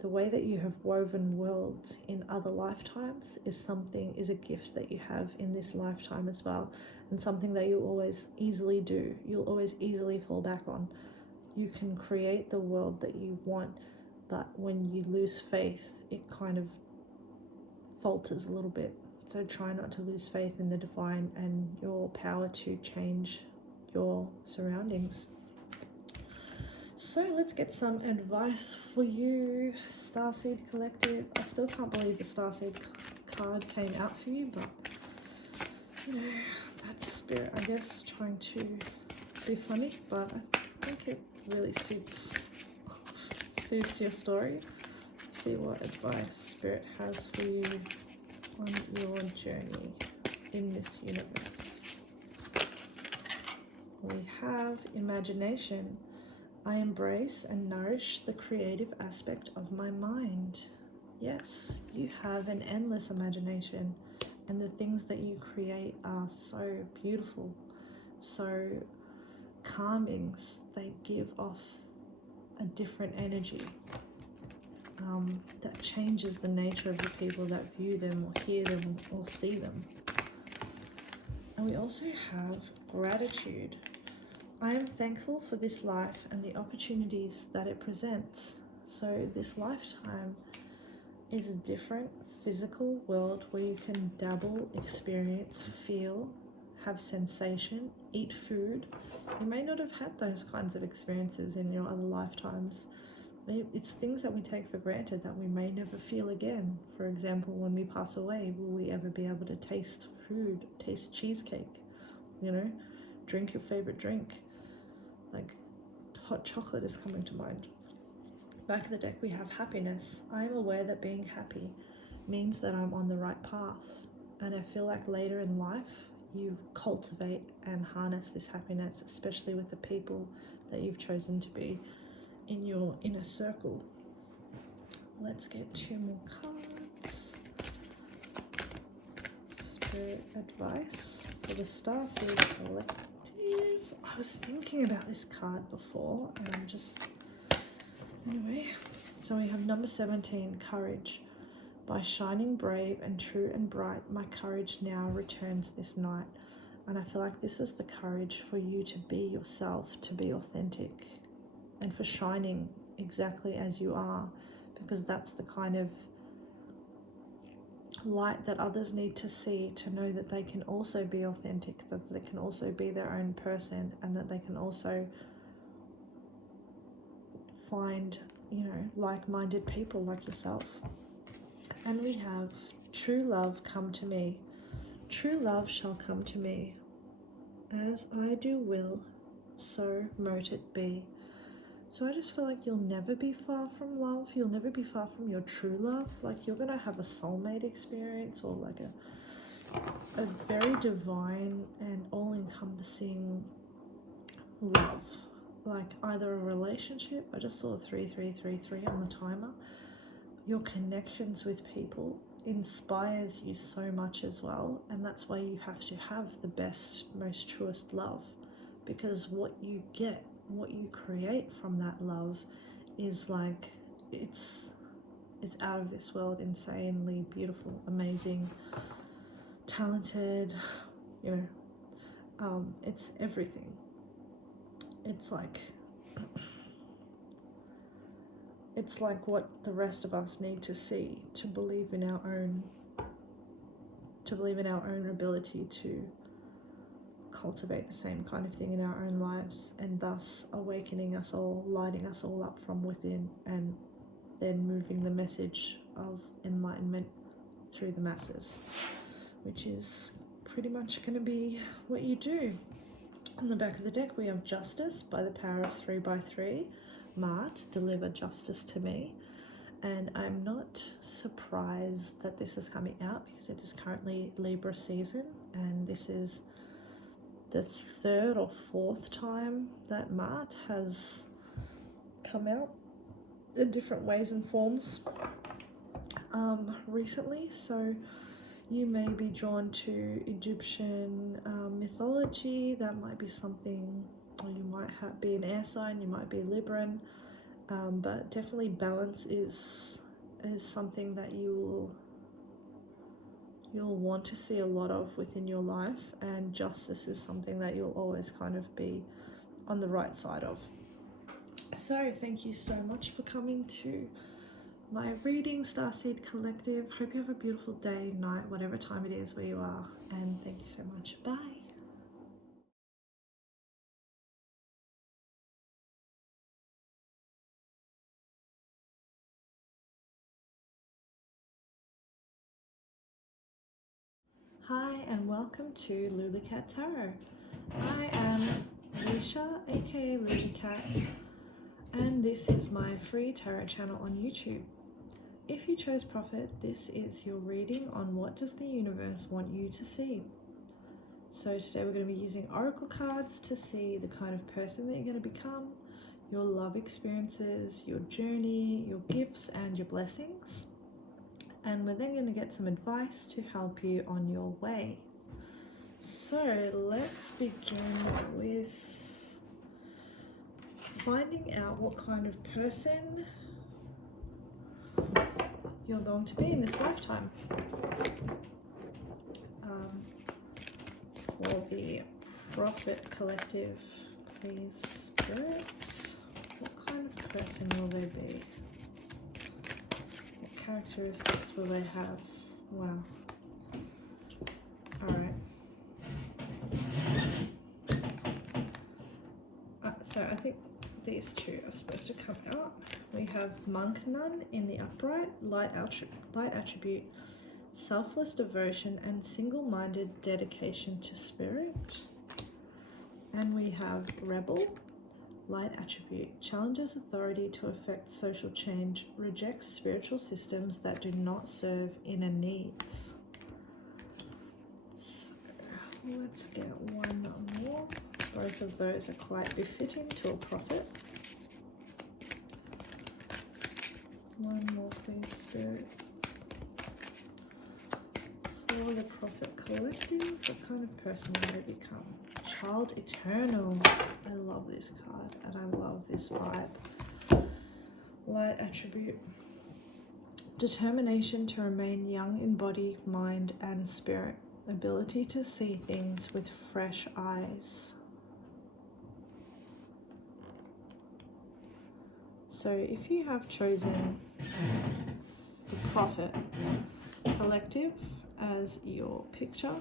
the way that you have woven worlds in other lifetimes is a gift that you have in this lifetime as well, and something that you'll always easily do. You'll always easily fall back on. You can create the world that you want, but when you lose faith, it kind of falters a little bit. So try not to lose faith in the divine and your power to change your surroundings. So let's get some advice for you, Starseed Collective. I still can't believe the Starseed card came out for you, but you know, that's spirit, I guess, trying to be funny, but I think it really suits your story. Let's see what advice spirit has for you on your journey in this universe. We have imagination. I embrace and nourish the creative aspect of my mind. Yes, you have an endless imagination, and the things that you create are so beautiful, so calming. They give off a different energy. that changes the nature of the people that view them or hear them or see them. And we also have gratitude. I am thankful for this life and the opportunities that it presents. So this lifetime is a different physical world where you can dabble, experience, feel, have sensation, eat food. You may not have had those kinds of experiences in your other lifetimes. It's things that we take for granted that we may never feel again. For example, when we pass away, will we ever be able to taste food, taste cheesecake, drink your favorite drink? Like hot chocolate is coming to mind. Back of the deck we have happiness. I am aware that being happy means that I'm on the right path, and I feel like later in life you cultivate and harness this happiness, especially with the people that you've chosen to be in your inner circle. Let's get 2 more cards. Spirit advice for the starseed collective. I was thinking about this card before, and anyway, so we have number 17, courage. By shining brave and true and bright, my courage now returns this night. And I feel like this is the courage for you to be yourself, to be authentic, and for shining exactly as you are, because that's the kind of light that others need to see, to know that they can also be authentic, that they can also be their own person, and that they can also find, like-minded people like yourself. And we have true love come to me. True love shall come to me. As I do will, so mote it be. So I just feel like you'll never be far from love. You'll never be far from your true love. Like, you're going to have a soulmate experience, or like a very divine and all-encompassing love. Like either a relationship. I just saw 3333 on the timer. Your connections with people inspires you so much as well, and that's why you have to have the best, most truest love, because what you get, what you create from that love is like, it's out of this world, insanely beautiful, amazing, talented, it's everything. It's like what the rest of us need to see to believe in our own ability to cultivate the same kind of thing in our own lives, and thus awakening us all, lighting us all up from within, and then moving the message of enlightenment through the masses, which is pretty much going to be what you do. On the back of the deck we have justice. By the power of 3x3, Mart, deliver justice to me. And I'm not surprised that this is coming out, because it is currently Libra season, and this is the 3rd or 4th time that Mart has come out in different ways and forms recently. So you may be drawn to Egyptian mythology. That might be something, or you might be an air sign, you might be Libran, but definitely balance is something that you'll want to see a lot of within your life, and justice is something that you'll always kind of be on the right side of. So thank you so much for coming to my reading, Starseed Collective. Hope you have a beautiful day, night, whatever time it is where you are, and thank you so much. Bye. Hi and welcome to lulicat.tarot. I am Leisha, aka Lulicat, and this is my free tarot channel on YouTube. If you chose Prophet, this is your reading on what does the universe want you to see. So today we're going to be using oracle cards to see the kind of person that you're going to become, your love experiences, your journey, your gifts and your blessings. And we're then going to get some advice to help you on your way. So let's begin with finding out what kind of person you're going to be in this lifetime. For the Prophet Collective, please, Spirit, what kind of person will they be? What characteristics will they have? Wow. Alright. So I think these two are supposed to come out. We have Monk Nun in the upright, light attribute, selfless devotion and single-minded dedication to spirit. And we have Rebel, light attribute, challenges authority to effect social change, rejects spiritual systems that do not serve inner needs. So let's get one more. Both of those are quite befitting to a prophet. One more, please, Spirit. For the Prophet Collective, what kind of person will they become? Child Eternal. I love this card and I love this vibe. Light attribute. Determination to remain young in body, mind and spirit. Ability to see things with fresh eyes. So if you have chosen the Prophet Collective as your picture,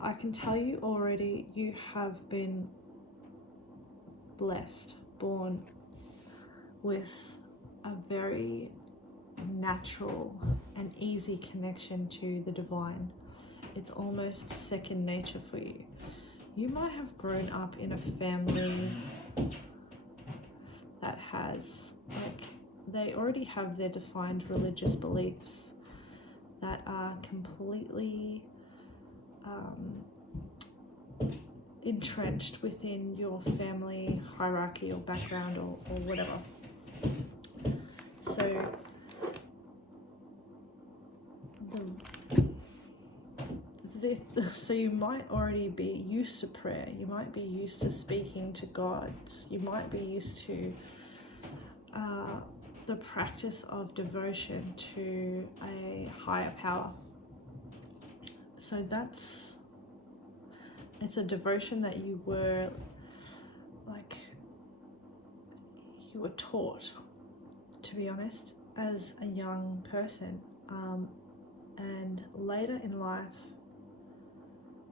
I can tell you already you have been blessed, born with a very natural and easy connection to the divine. It's almost second nature for you. You might have grown up in a family that has, like, they already have their defined religious beliefs that are completely entrenched within your family hierarchy or background or whatever. So so you might already be used to prayer, you might be used to speaking to God, you might be used to the practice of devotion to a higher power. So it's a devotion that you were taught, to be honest, as a young person, and later in life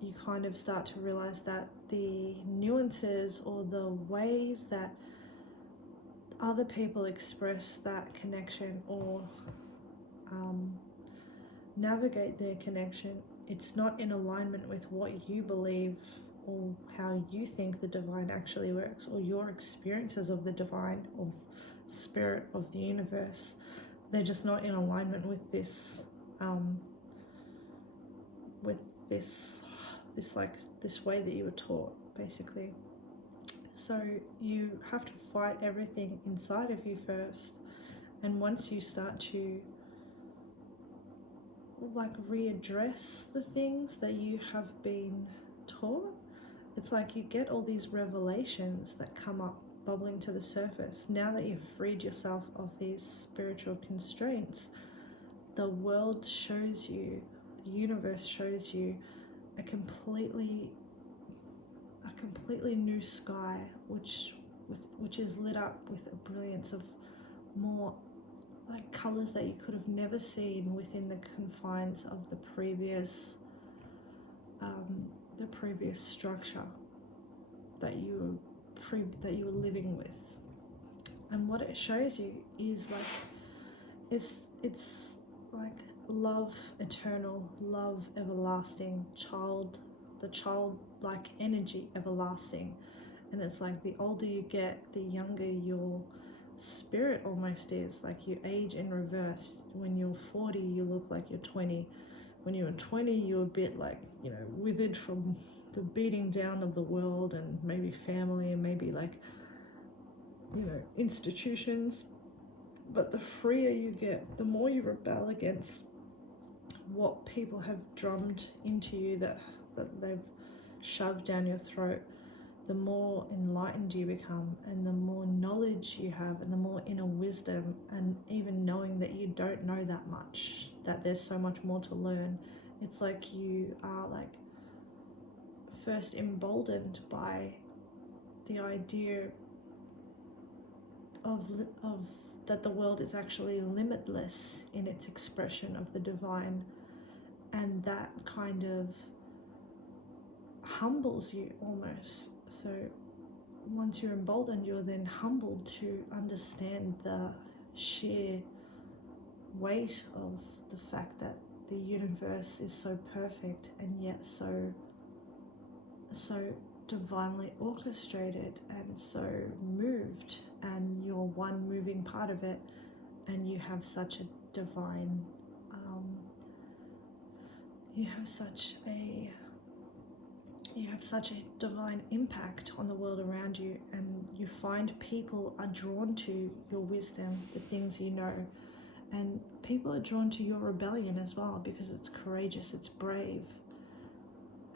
you kind of start to realize that the nuances or the ways that other people express that connection or navigate their connection, it's not in alignment with what you believe or how you think the divine actually works, or your experiences of the divine, of spirit, of the universe. They're just not in alignment with this this way that you were taught, basically. So you have to fight everything inside of you first, and once you start to readdress the things that you have been taught, it's like you get all these revelations that come up bubbling to the surface. Now that you've freed yourself of these spiritual constraints, the world shows you, the universe shows you a completely new sky, which is lit up with a brilliance of more like colors that you could have never seen within the confines of the previous structure that you were living with. And what it shows you is it's like love eternal, love everlasting, the childlike energy everlasting. And it's like the older you get, the younger your spirit almost is. Like you age in reverse. When you're 40, you look like you're 20. When you were 20, you're a bit like, withered from the beating down of the world and maybe family and maybe institutions. But the freer you get, the more you rebel against what people have drummed into you, that they've shoved down your throat, the more enlightened you become, and the more knowledge you have, and the more inner wisdom, and even knowing that you don't know that much, that there's so much more to learn. It's like you are like first emboldened by the idea of that the world is actually limitless in its expression of the divine, and that kind of humbles you almost. So once you're emboldened, you're then humbled to understand the sheer weight of the fact that the universe is so perfect and yet so divinely orchestrated and so moved, and you're one moving part of it, and you have such a divine you have such a divine impact on the world around you, and you find people are drawn to your wisdom, the things you know, and people are drawn to your rebellion as well, because it's courageous, it's brave,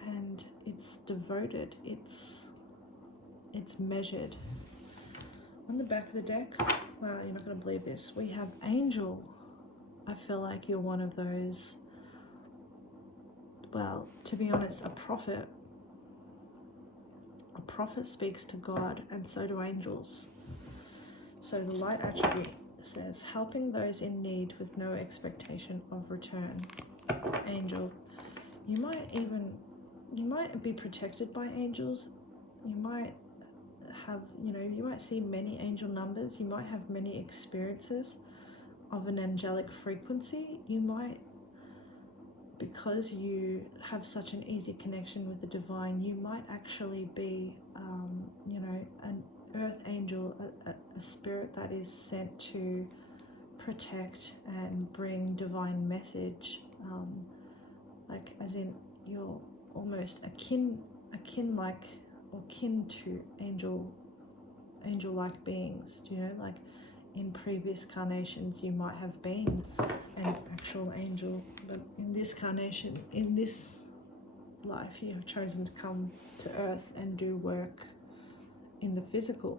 and it's devoted, it's measured. On the back of the deck, wow, you're not going to believe this, we have angel. I feel like you're one of those, well, to be honest, a prophet. A prophet speaks to God, and so do angels. So the light attribute says, helping those in need with no expectation of return. Angel. You might be protected by angels. You might have, you might see many angel numbers. You might have many experiences of an angelic frequency. You might, because you have such an easy connection with the divine, you might actually be, an earth angel, a spirit that is sent to protect and bring divine message, like as in you're almost akin to angel-like beings. Do you know, like in previous carnations you might have been an actual angel, but in this carnation, in this life, you have chosen to come to earth and do work in the physical,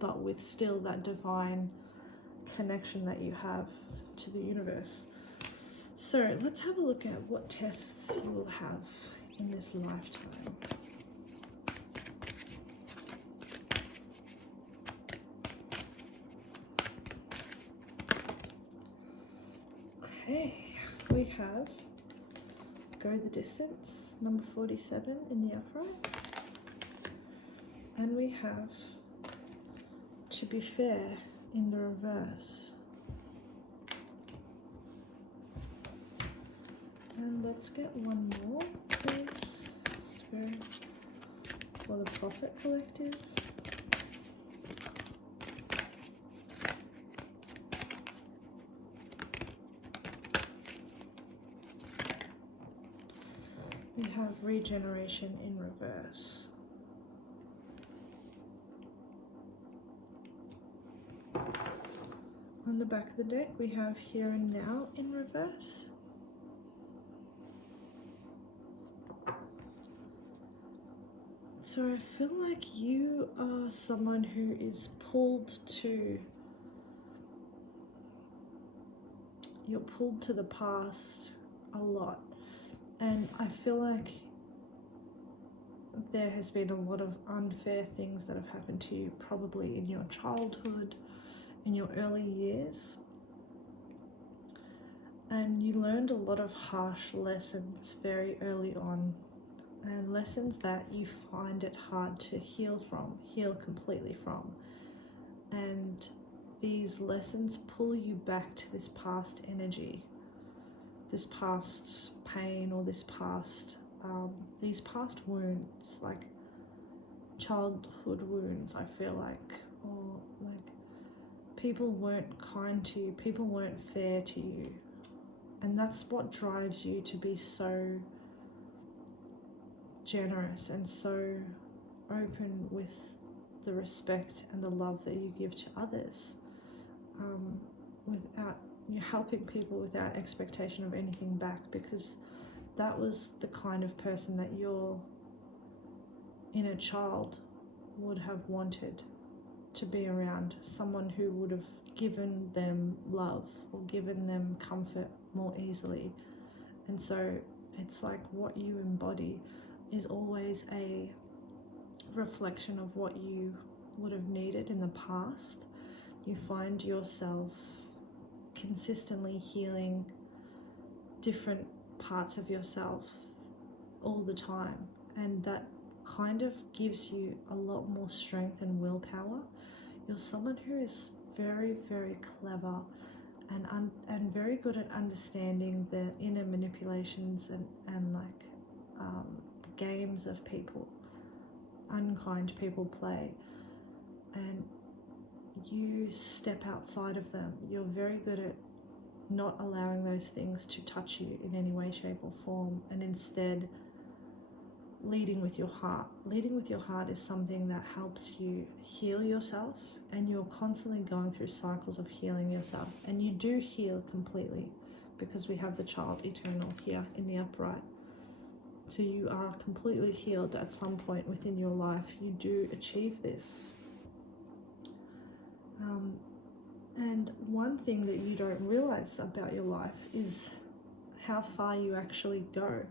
but with still that divine connection that you have to the universe. So let's have a look at what tests you will have in this lifetime. Okay, we have Go the Distance, number 47 in the upright. And we have To Be Fair in the reverse. And let's get one more, please, Spirit, for the Prophet Collective. We have Regeneration in reverse. On the back of the deck, we have Here and Now in reverse. So I feel like you are someone who is pulled to, you're pulled to the past a lot. And I feel like there has been a lot of unfair things that have happened to you, probably in your childhood, in your early years. And you learned a lot of harsh lessons very early on, and lessons that you find it hard to heal completely from. And these lessons pull you back to this past energy, this past pain, or these past wounds, like childhood wounds, I feel like, or like people weren't kind to you, people weren't fair to you, and that's what drives you to be so generous and so open with the respect and the love that you give to others, you're helping people without expectation of anything back, because that was the kind of person that you're inner child would have wanted to be around, someone who would have given them love or given them comfort more easily. And so it's like what you embody is always a reflection of what you would have needed in the past. You find yourself consistently healing different parts of yourself all the time, and that kind of gives you a lot more strength and willpower. You're someone who is very, very clever and very good at understanding the inner manipulations and games of people, unkind people play, and you step outside of them. You're very good at not allowing those things to touch you in any way, shape or form, and instead leading with your heart. Leading with your heart is something that helps you heal yourself, and you're constantly going through cycles of healing yourself, and you do heal completely because we have the child eternal here in the upright. So you are completely healed at some point within your life. You do achieve this. And one thing that you don't realize about your life is how far you actually go.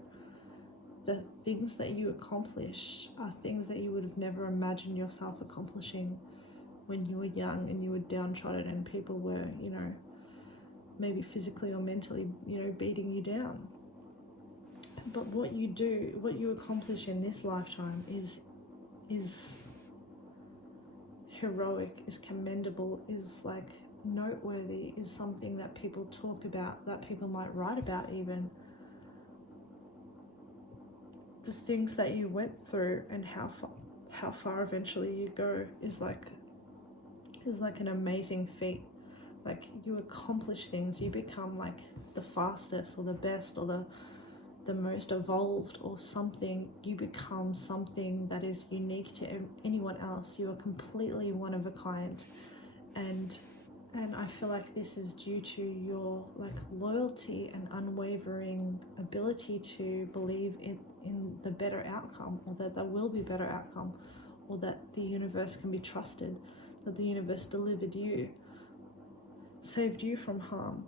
The things that you accomplish are things that you would have never imagined yourself accomplishing when you were young and you were downtrodden and people were, maybe physically or mentally, beating you down. But what you do, what you accomplish in this lifetime is heroic, is commendable, is like noteworthy, is something that people talk about, that people might write about even. The things that you went through and how far eventually you go is like an amazing feat. Like, you accomplish things, you become like the fastest or the best or the most evolved or something. You become something that is unique to anyone else. You are completely one of a kind, and I feel like this is due to your loyalty and unwavering ability to believe in the better outcome, or that there will be better outcome, or that the universe can be trusted, that the universe delivered you, saved you from harm,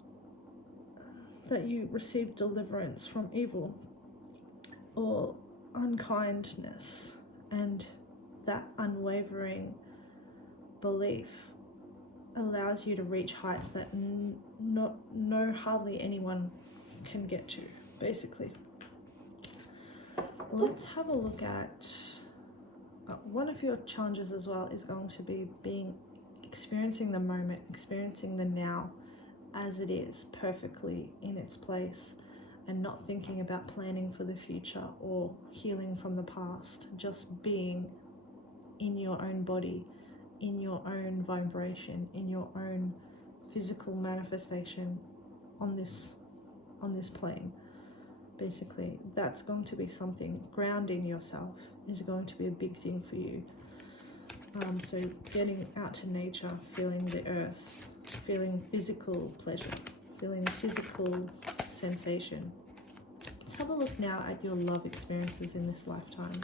that you received deliverance from evil or unkindness, and that unwavering belief allows you to reach heights that hardly anyone can get to, basically. Let's have a look at one of your challenges as well is going to be experiencing the moment, experiencing the now as it is, perfectly in its place, and not thinking about planning for the future or healing from the past, just being in your own body, in your own vibration, in your own physical manifestation on this plane. Basically, that's going to be something. Grounding yourself is going to be a big thing for you. So getting out to nature, feeling the earth, feeling physical pleasure, feeling physical sensation. Let's have a look now at your love experiences in this lifetime.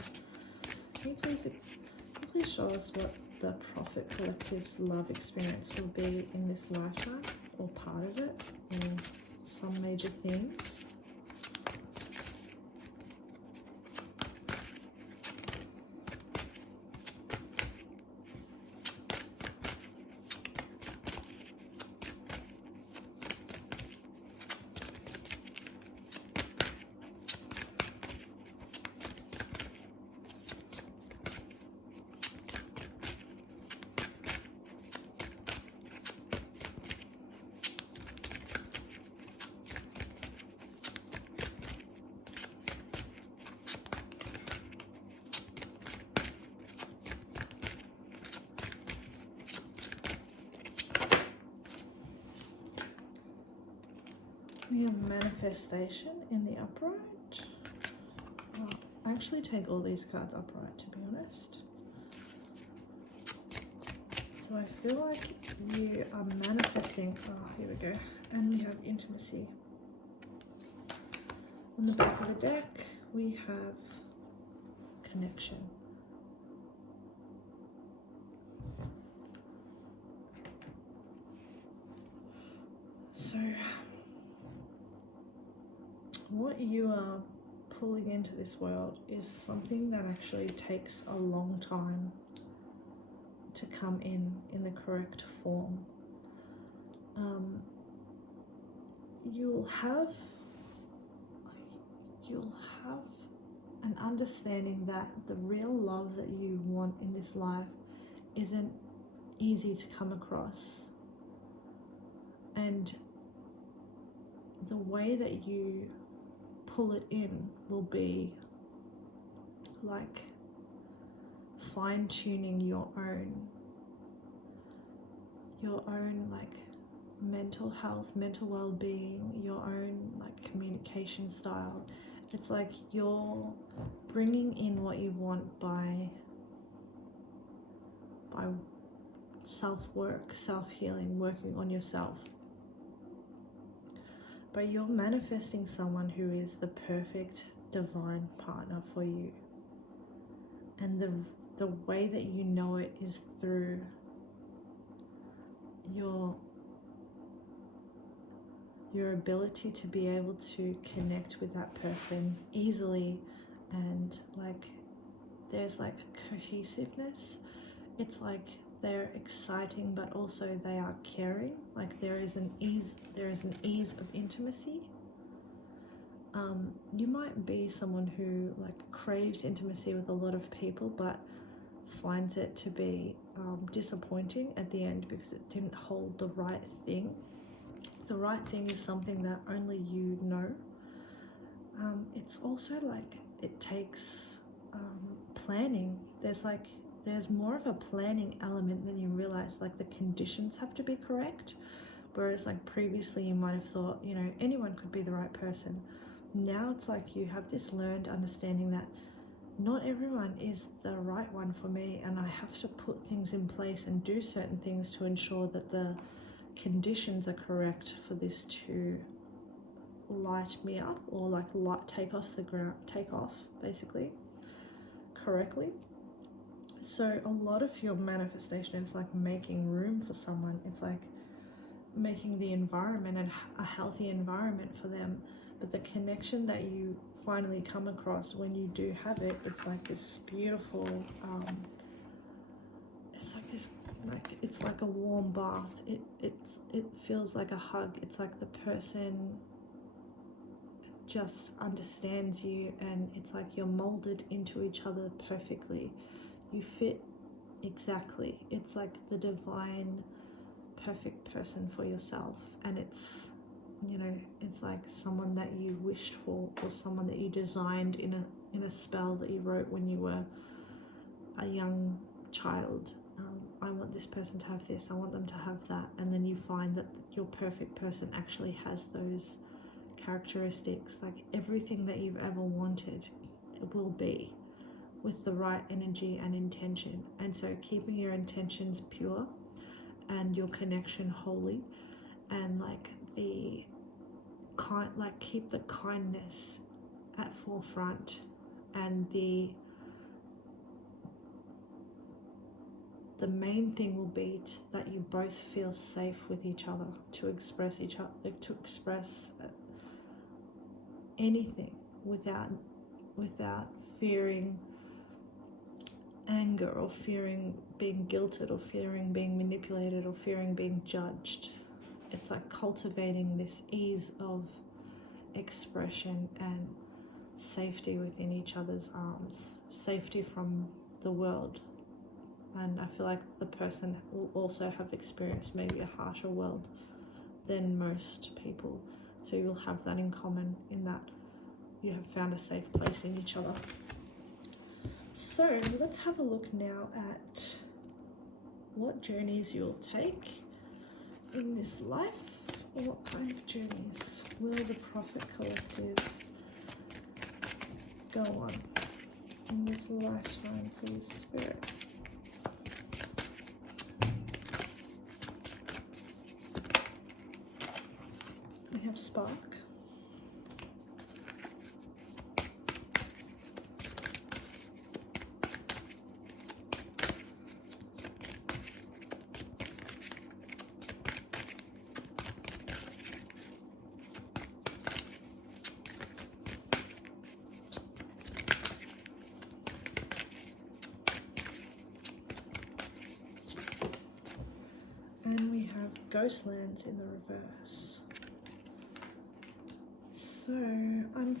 Can you please show us what the Prophet Collective's love experience will be in this lifetime, or part of it, or some major themes? We have manifestation in the upright. Oh, I actually take all these cards upright, to be honest. So I feel like you are manifesting. Oh, here we go. And we have intimacy. On the back of the deck, we have connection. So what you are pulling into this world is something that actually takes a long time to come in the correct form. You'll have an understanding that the real love that you want in this life isn't easy to come across, and the way that you pull it in will be like fine-tuning your own like mental health, mental well-being, your own like communication style. It's like you're bringing in what you want by self-work, self-healing, working on yourself. But you're manifesting someone who is the perfect divine partner for you. And the way that you know it is through your ability to be able to connect with that person easily, and like there's like cohesiveness. It's like they're exciting, but also they are caring. Like there is an ease of intimacy. You might be someone who like craves intimacy with a lot of people, but finds it to be disappointing at the end because it didn't hold the right thing. The right thing is something that only you know. It's also like it takes planning. There's more of a planning element than you realize. Like the conditions have to be correct, whereas like previously you might have thought, you know, anyone could be the right person. Now it's like you have this learned understanding that not everyone is the right one for me, and I have to put things in place and do certain things to ensure that the conditions are correct for this to light me up, or like take off basically correctly. So a lot of your manifestation is like making room for someone. It's like making the environment and a healthy environment for them. But the connection that you finally come across when you do have it, it's like this beautiful it's like a warm bath. It feels like a hug. It's like the person just understands you, and it's like you're molded into each other perfectly. You fit exactly. It's like the divine perfect person for yourself, and it's, you know, it's like someone that you wished for, or someone that you designed in a spell that you wrote when you were a young child. I want this person to have this, I want them to have that, and then you find that your perfect person actually has those characteristics. Like everything that you've ever wanted, it will be with the right energy and intention. And so keeping your intentions pure and your connection holy, and like keep the kindness at forefront, and the main thing will be that you both feel safe with each other to express anything without fearing anger, or fearing being guilted, or fearing being manipulated, or fearing being judged. It's like cultivating this ease of expression and safety within each other's arms, safety from the world. And I feel like the person will also have experienced maybe a harsher world than most people. So you'll have that in common, in that you have found a safe place in each other. So let's have a look now at what journeys you'll take in this life. What kind of journeys will the Prophet Collective go on in this lifetime, please, Spirit? We have Spark. And we have Ghostlands in the reverse. So on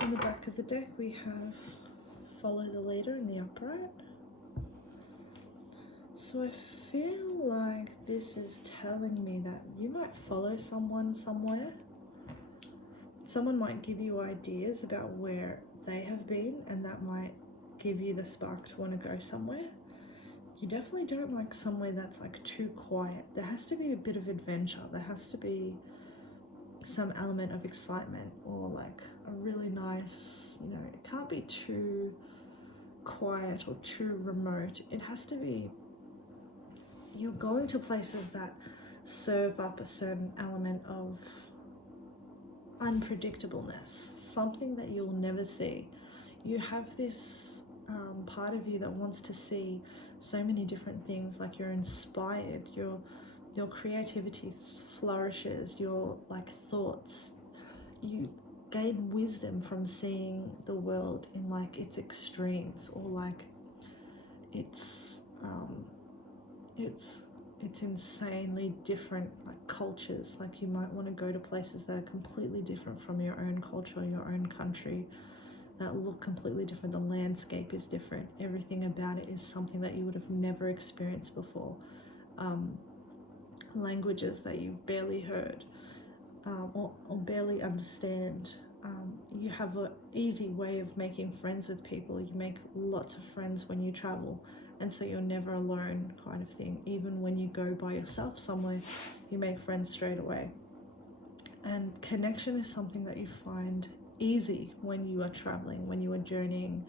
the back of the deck we have Follow the Leader in the upright. So I feel like this is telling me that you might follow someone somewhere. Someone might give you ideas about where they have been, and that might give you the spark to want to go somewhere. You definitely don't like somewhere that's like too quiet. There has to be a bit of adventure. There has to be some element of excitement, or like a really nice, you know, it can't be too quiet or too remote. It has to be, you're going to places that serve up a certain element of unpredictableness, something that you'll never see. You have this part of you that wants to see so many different things. Like you're inspired, your creativity flourishes, your like thoughts, you gain wisdom from seeing the world in like its extremes, or like it's insanely different, like cultures. Like you might want to go to places that are completely different from your own culture, your own country, that look completely different. The landscape is different. Everything about it is something that you would have never experienced before. Languages that you've barely heard, or barely understand. You have an easy way of making friends with people. You make lots of friends when you travel, and so you're never alone, kind of thing. Even when you go by yourself somewhere, you make friends straight away. And connection is something that you find easy when you are traveling, when you are journeying,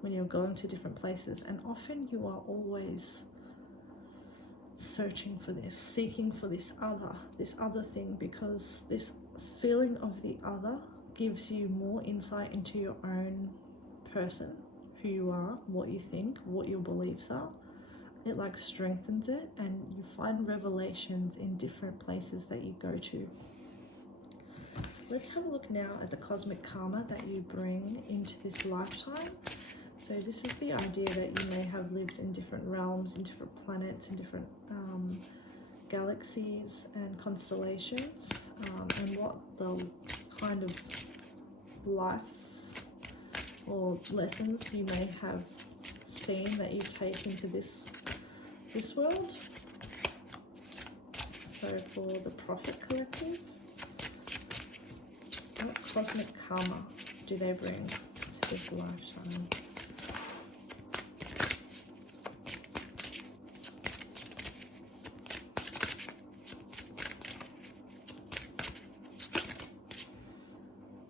when you're going to different places. And often you are always searching for this, seeking for this other thing, because this feeling of the other gives you more insight into your own person, who you are, what you think, what your beliefs are. It like strengthens it, and you find revelations in different places that you go to. Let's have a look now at the cosmic karma that you bring into this lifetime. So this is the idea that you may have lived in different realms, in different planets, in different galaxies and constellations, and what the kind of life or lessons you may have seen that you take into this world. So for the Prophet Collective, what cosmic karma do they bring to this lifetime?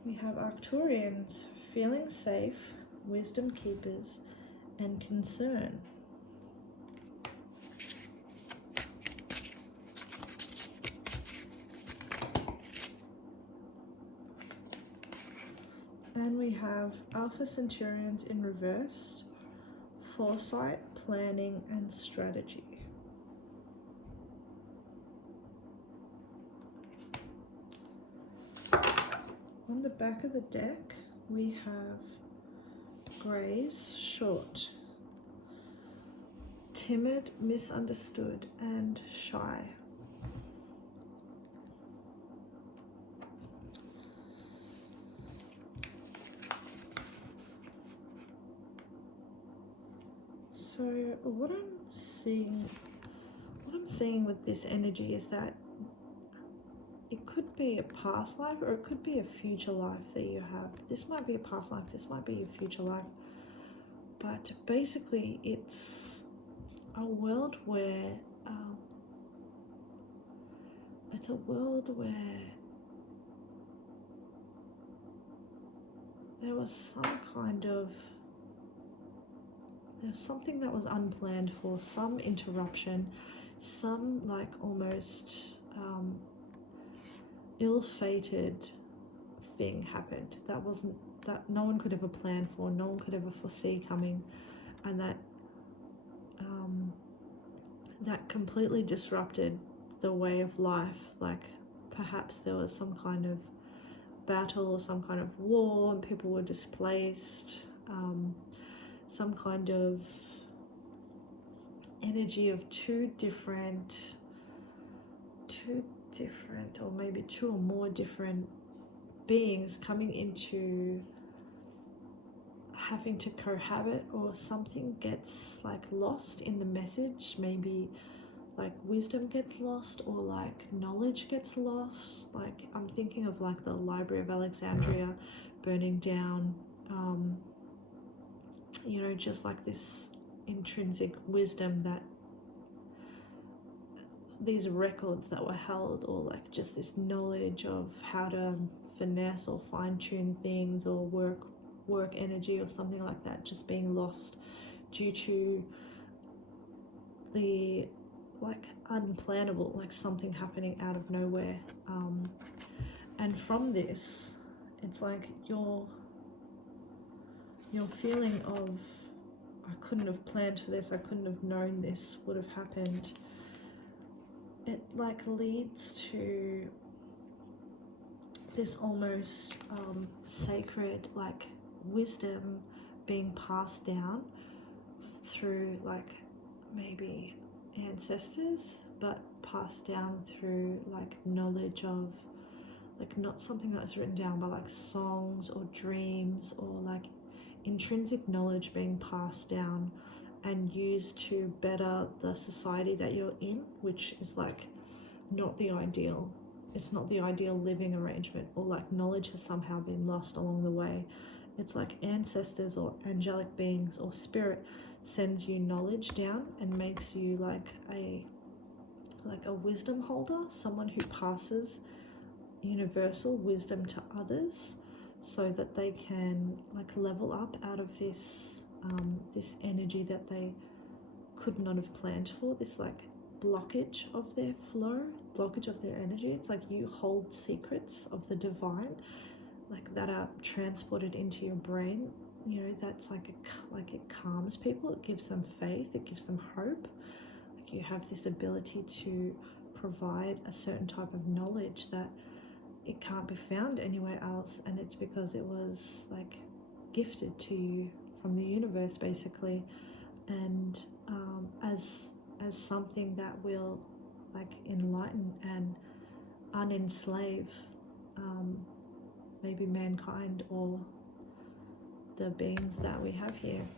We have Arcturians, feeling safe, wisdom keepers, and concern. And we have Alpha Centaurians in reversed, foresight, planning, and strategy. On the back of the deck, we have Greys, short, timid, misunderstood, and shy. So what I'm seeing with this energy is that it could be a past life, or it could be a future life that you have. This might be a past life, this might be your future life. But basically it's a world where there was something that was unplanned for, some interruption, some like almost ill-fated thing happened that no one could ever plan for, no one could ever foresee coming, and that completely disrupted the way of life. Like perhaps there was some kind of battle or some kind of war and people were displaced, some kind of energy of two different two different, or maybe two or more different beings coming into having to cohabit, or something gets like lost in the message. Maybe like wisdom gets lost, or like knowledge gets lost. Like I'm thinking of like the Library of Alexandria burning down, you know, just like this intrinsic wisdom, that these records that were held, or like just this knowledge of how to finesse or fine-tune things, or work energy or something like that, just being lost due to the like unplannable, like something happening out of nowhere. And from this, it's like your feeling of, I couldn't have planned for this, I couldn't have known this would have happened. It like leads to this almost sacred like wisdom being passed down through like maybe ancestors, but passed down through like knowledge of like not something that's written down, but like songs or dreams, or like intrinsic knowledge being passed down and used to better the society that you're in, which is like not the ideal. It's not the ideal living arrangement, or like knowledge has somehow been lost along the way. It's like ancestors or angelic beings or spirit sends you knowledge down and makes you like a wisdom holder, someone who passes universal wisdom to others, so that they can like level up out of this this energy that they could not have planned for, this like blockage of their flow, blockage of their energy. It's like you hold secrets of the divine, like that are transported into your brain, you know, that's like it calms people, it gives them faith, it gives them hope. Like you have this ability to provide a certain type of knowledge that it can't be found anywhere else, and it's because it was like gifted to you from the universe basically. And as something that will like enlighten and unenslave maybe mankind or the beings that we have here.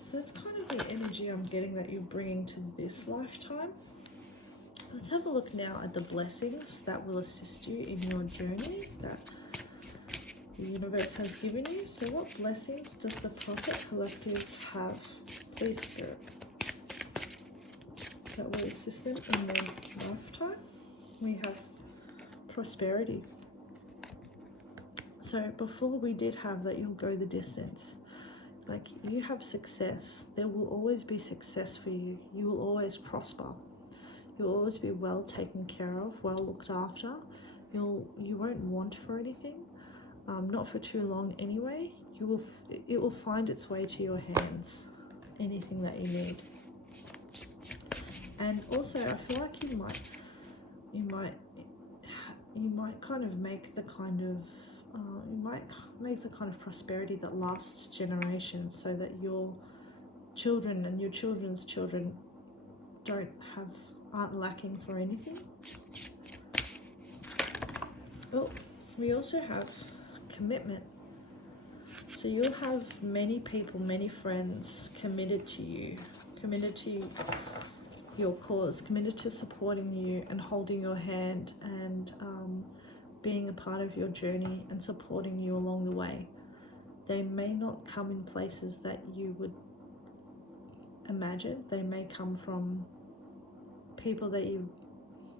So that's kind of the energy I'm getting that you're bringing to this lifetime. Let's have a look now at the blessings that will assist you in your journey that the universe has given you. So what blessings does the Prophet Collective have, please, Spirit, that will assist them in their lifetime? We have prosperity. So before we did have that you'll go the distance. Like you have success. There will always be success for you. You will always prosper. You'll always be well taken care of, well looked after. You won't want for anything, not for too long anyway. It will find its way to your hands, anything that you need. And also, I feel like you might kind of make the kind of prosperity that lasts generations, so that your children and your children's children aren't lacking for anything. Oh, we also have commitment. So you'll have many people, many friends committed to you, committed to your cause, committed to supporting you and holding your hand and being a part of your journey and supporting you along the way. They may not come in places that you would imagine. They may come from people that you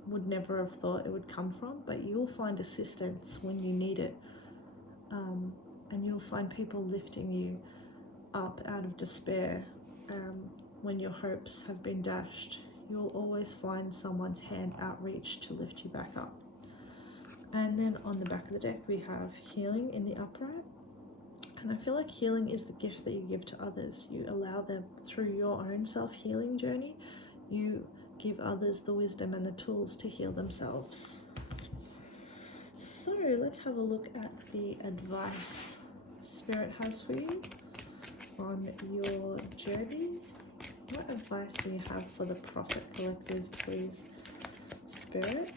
would never have thought it would come from, but you'll find assistance when you need it, and you'll find people lifting you up out of despair when your hopes have been dashed. You'll always find someone's hand outreached to lift you back up. And then on the back of the deck we have healing in the upright, and I feel like healing is the gift that you give to others. You allow them, through your own self-healing journey, you give others the wisdom and the tools to heal themselves. So let's have a look at the advice Spirit has for you on your journey. What advice do you have for the Prophet Collective, please, Spirit.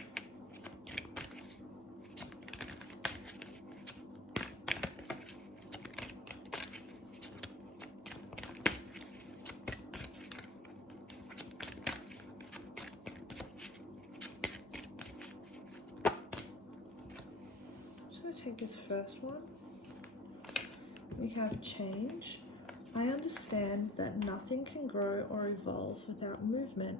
Take this first one. We have change. I understand that nothing can grow or evolve without movement.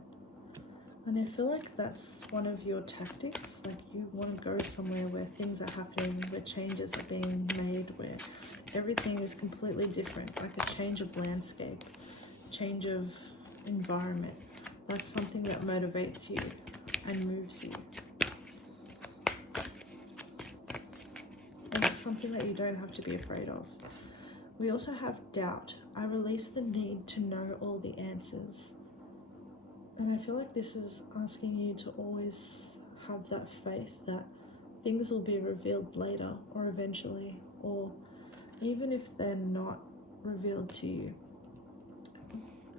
And I feel like that's one of your tactics. Like you want to go somewhere where things are happening, where changes are being made, where everything is completely different, like a change of landscape, change of environment. That's something that motivates you and moves you. And it's something that you don't have to be afraid of. We also have doubt. I release the need to know all the answers. And I feel like this is asking you to always have that faith that things will be revealed later or eventually, or even if they're not revealed to you.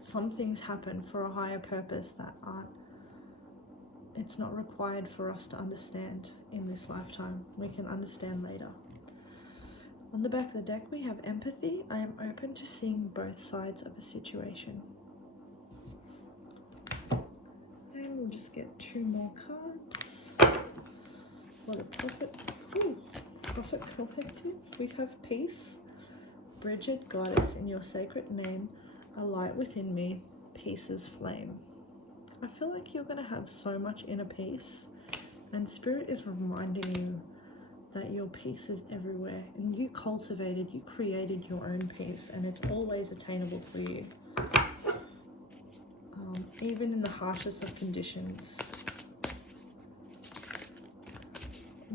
Some things happen for a higher purpose that it's not required for us to understand in this lifetime. We can understand later. On the back of the deck, we have empathy. I am open to seeing both sides of a situation. And we'll just get 2 more cards for the Prophet. Prophet Collective. We have peace. Bridget, Goddess, in your sacred name, a light within me, peace's flame. I feel like you're going to have so much inner peace, and Spirit is reminding you that your peace is everywhere, and you created your own peace, and it's always attainable for you. Even in the harshest of conditions,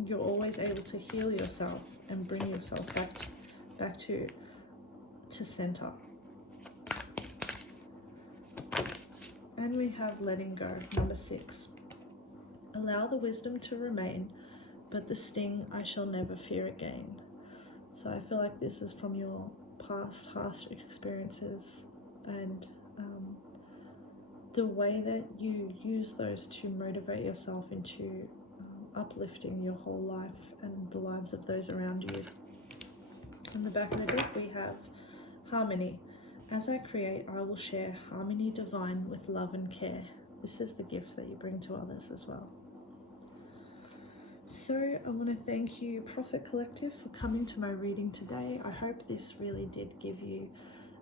you're always able to heal yourself and bring yourself back to center. And we have letting go, number 6. Allow the wisdom to remain, but the sting I shall never fear again. So I feel like this is from your past harsh experiences, and the way that you use those to motivate yourself into uplifting your whole life and the lives of those around you. On the back of the deck, we have harmony. As I create, I will share harmony divine with love and care. This is the gift that you bring to others as well. So I want to thank you, Prophet Collective, for coming to my reading today. I hope this really did give you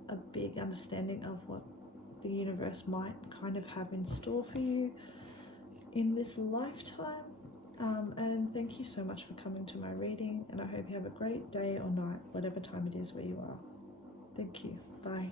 a big understanding of what the universe might kind of have in store for you in this lifetime. And thank you so much for coming to my reading, and I hope you have a great day or night, whatever time it is where you are. Thank you. Bye.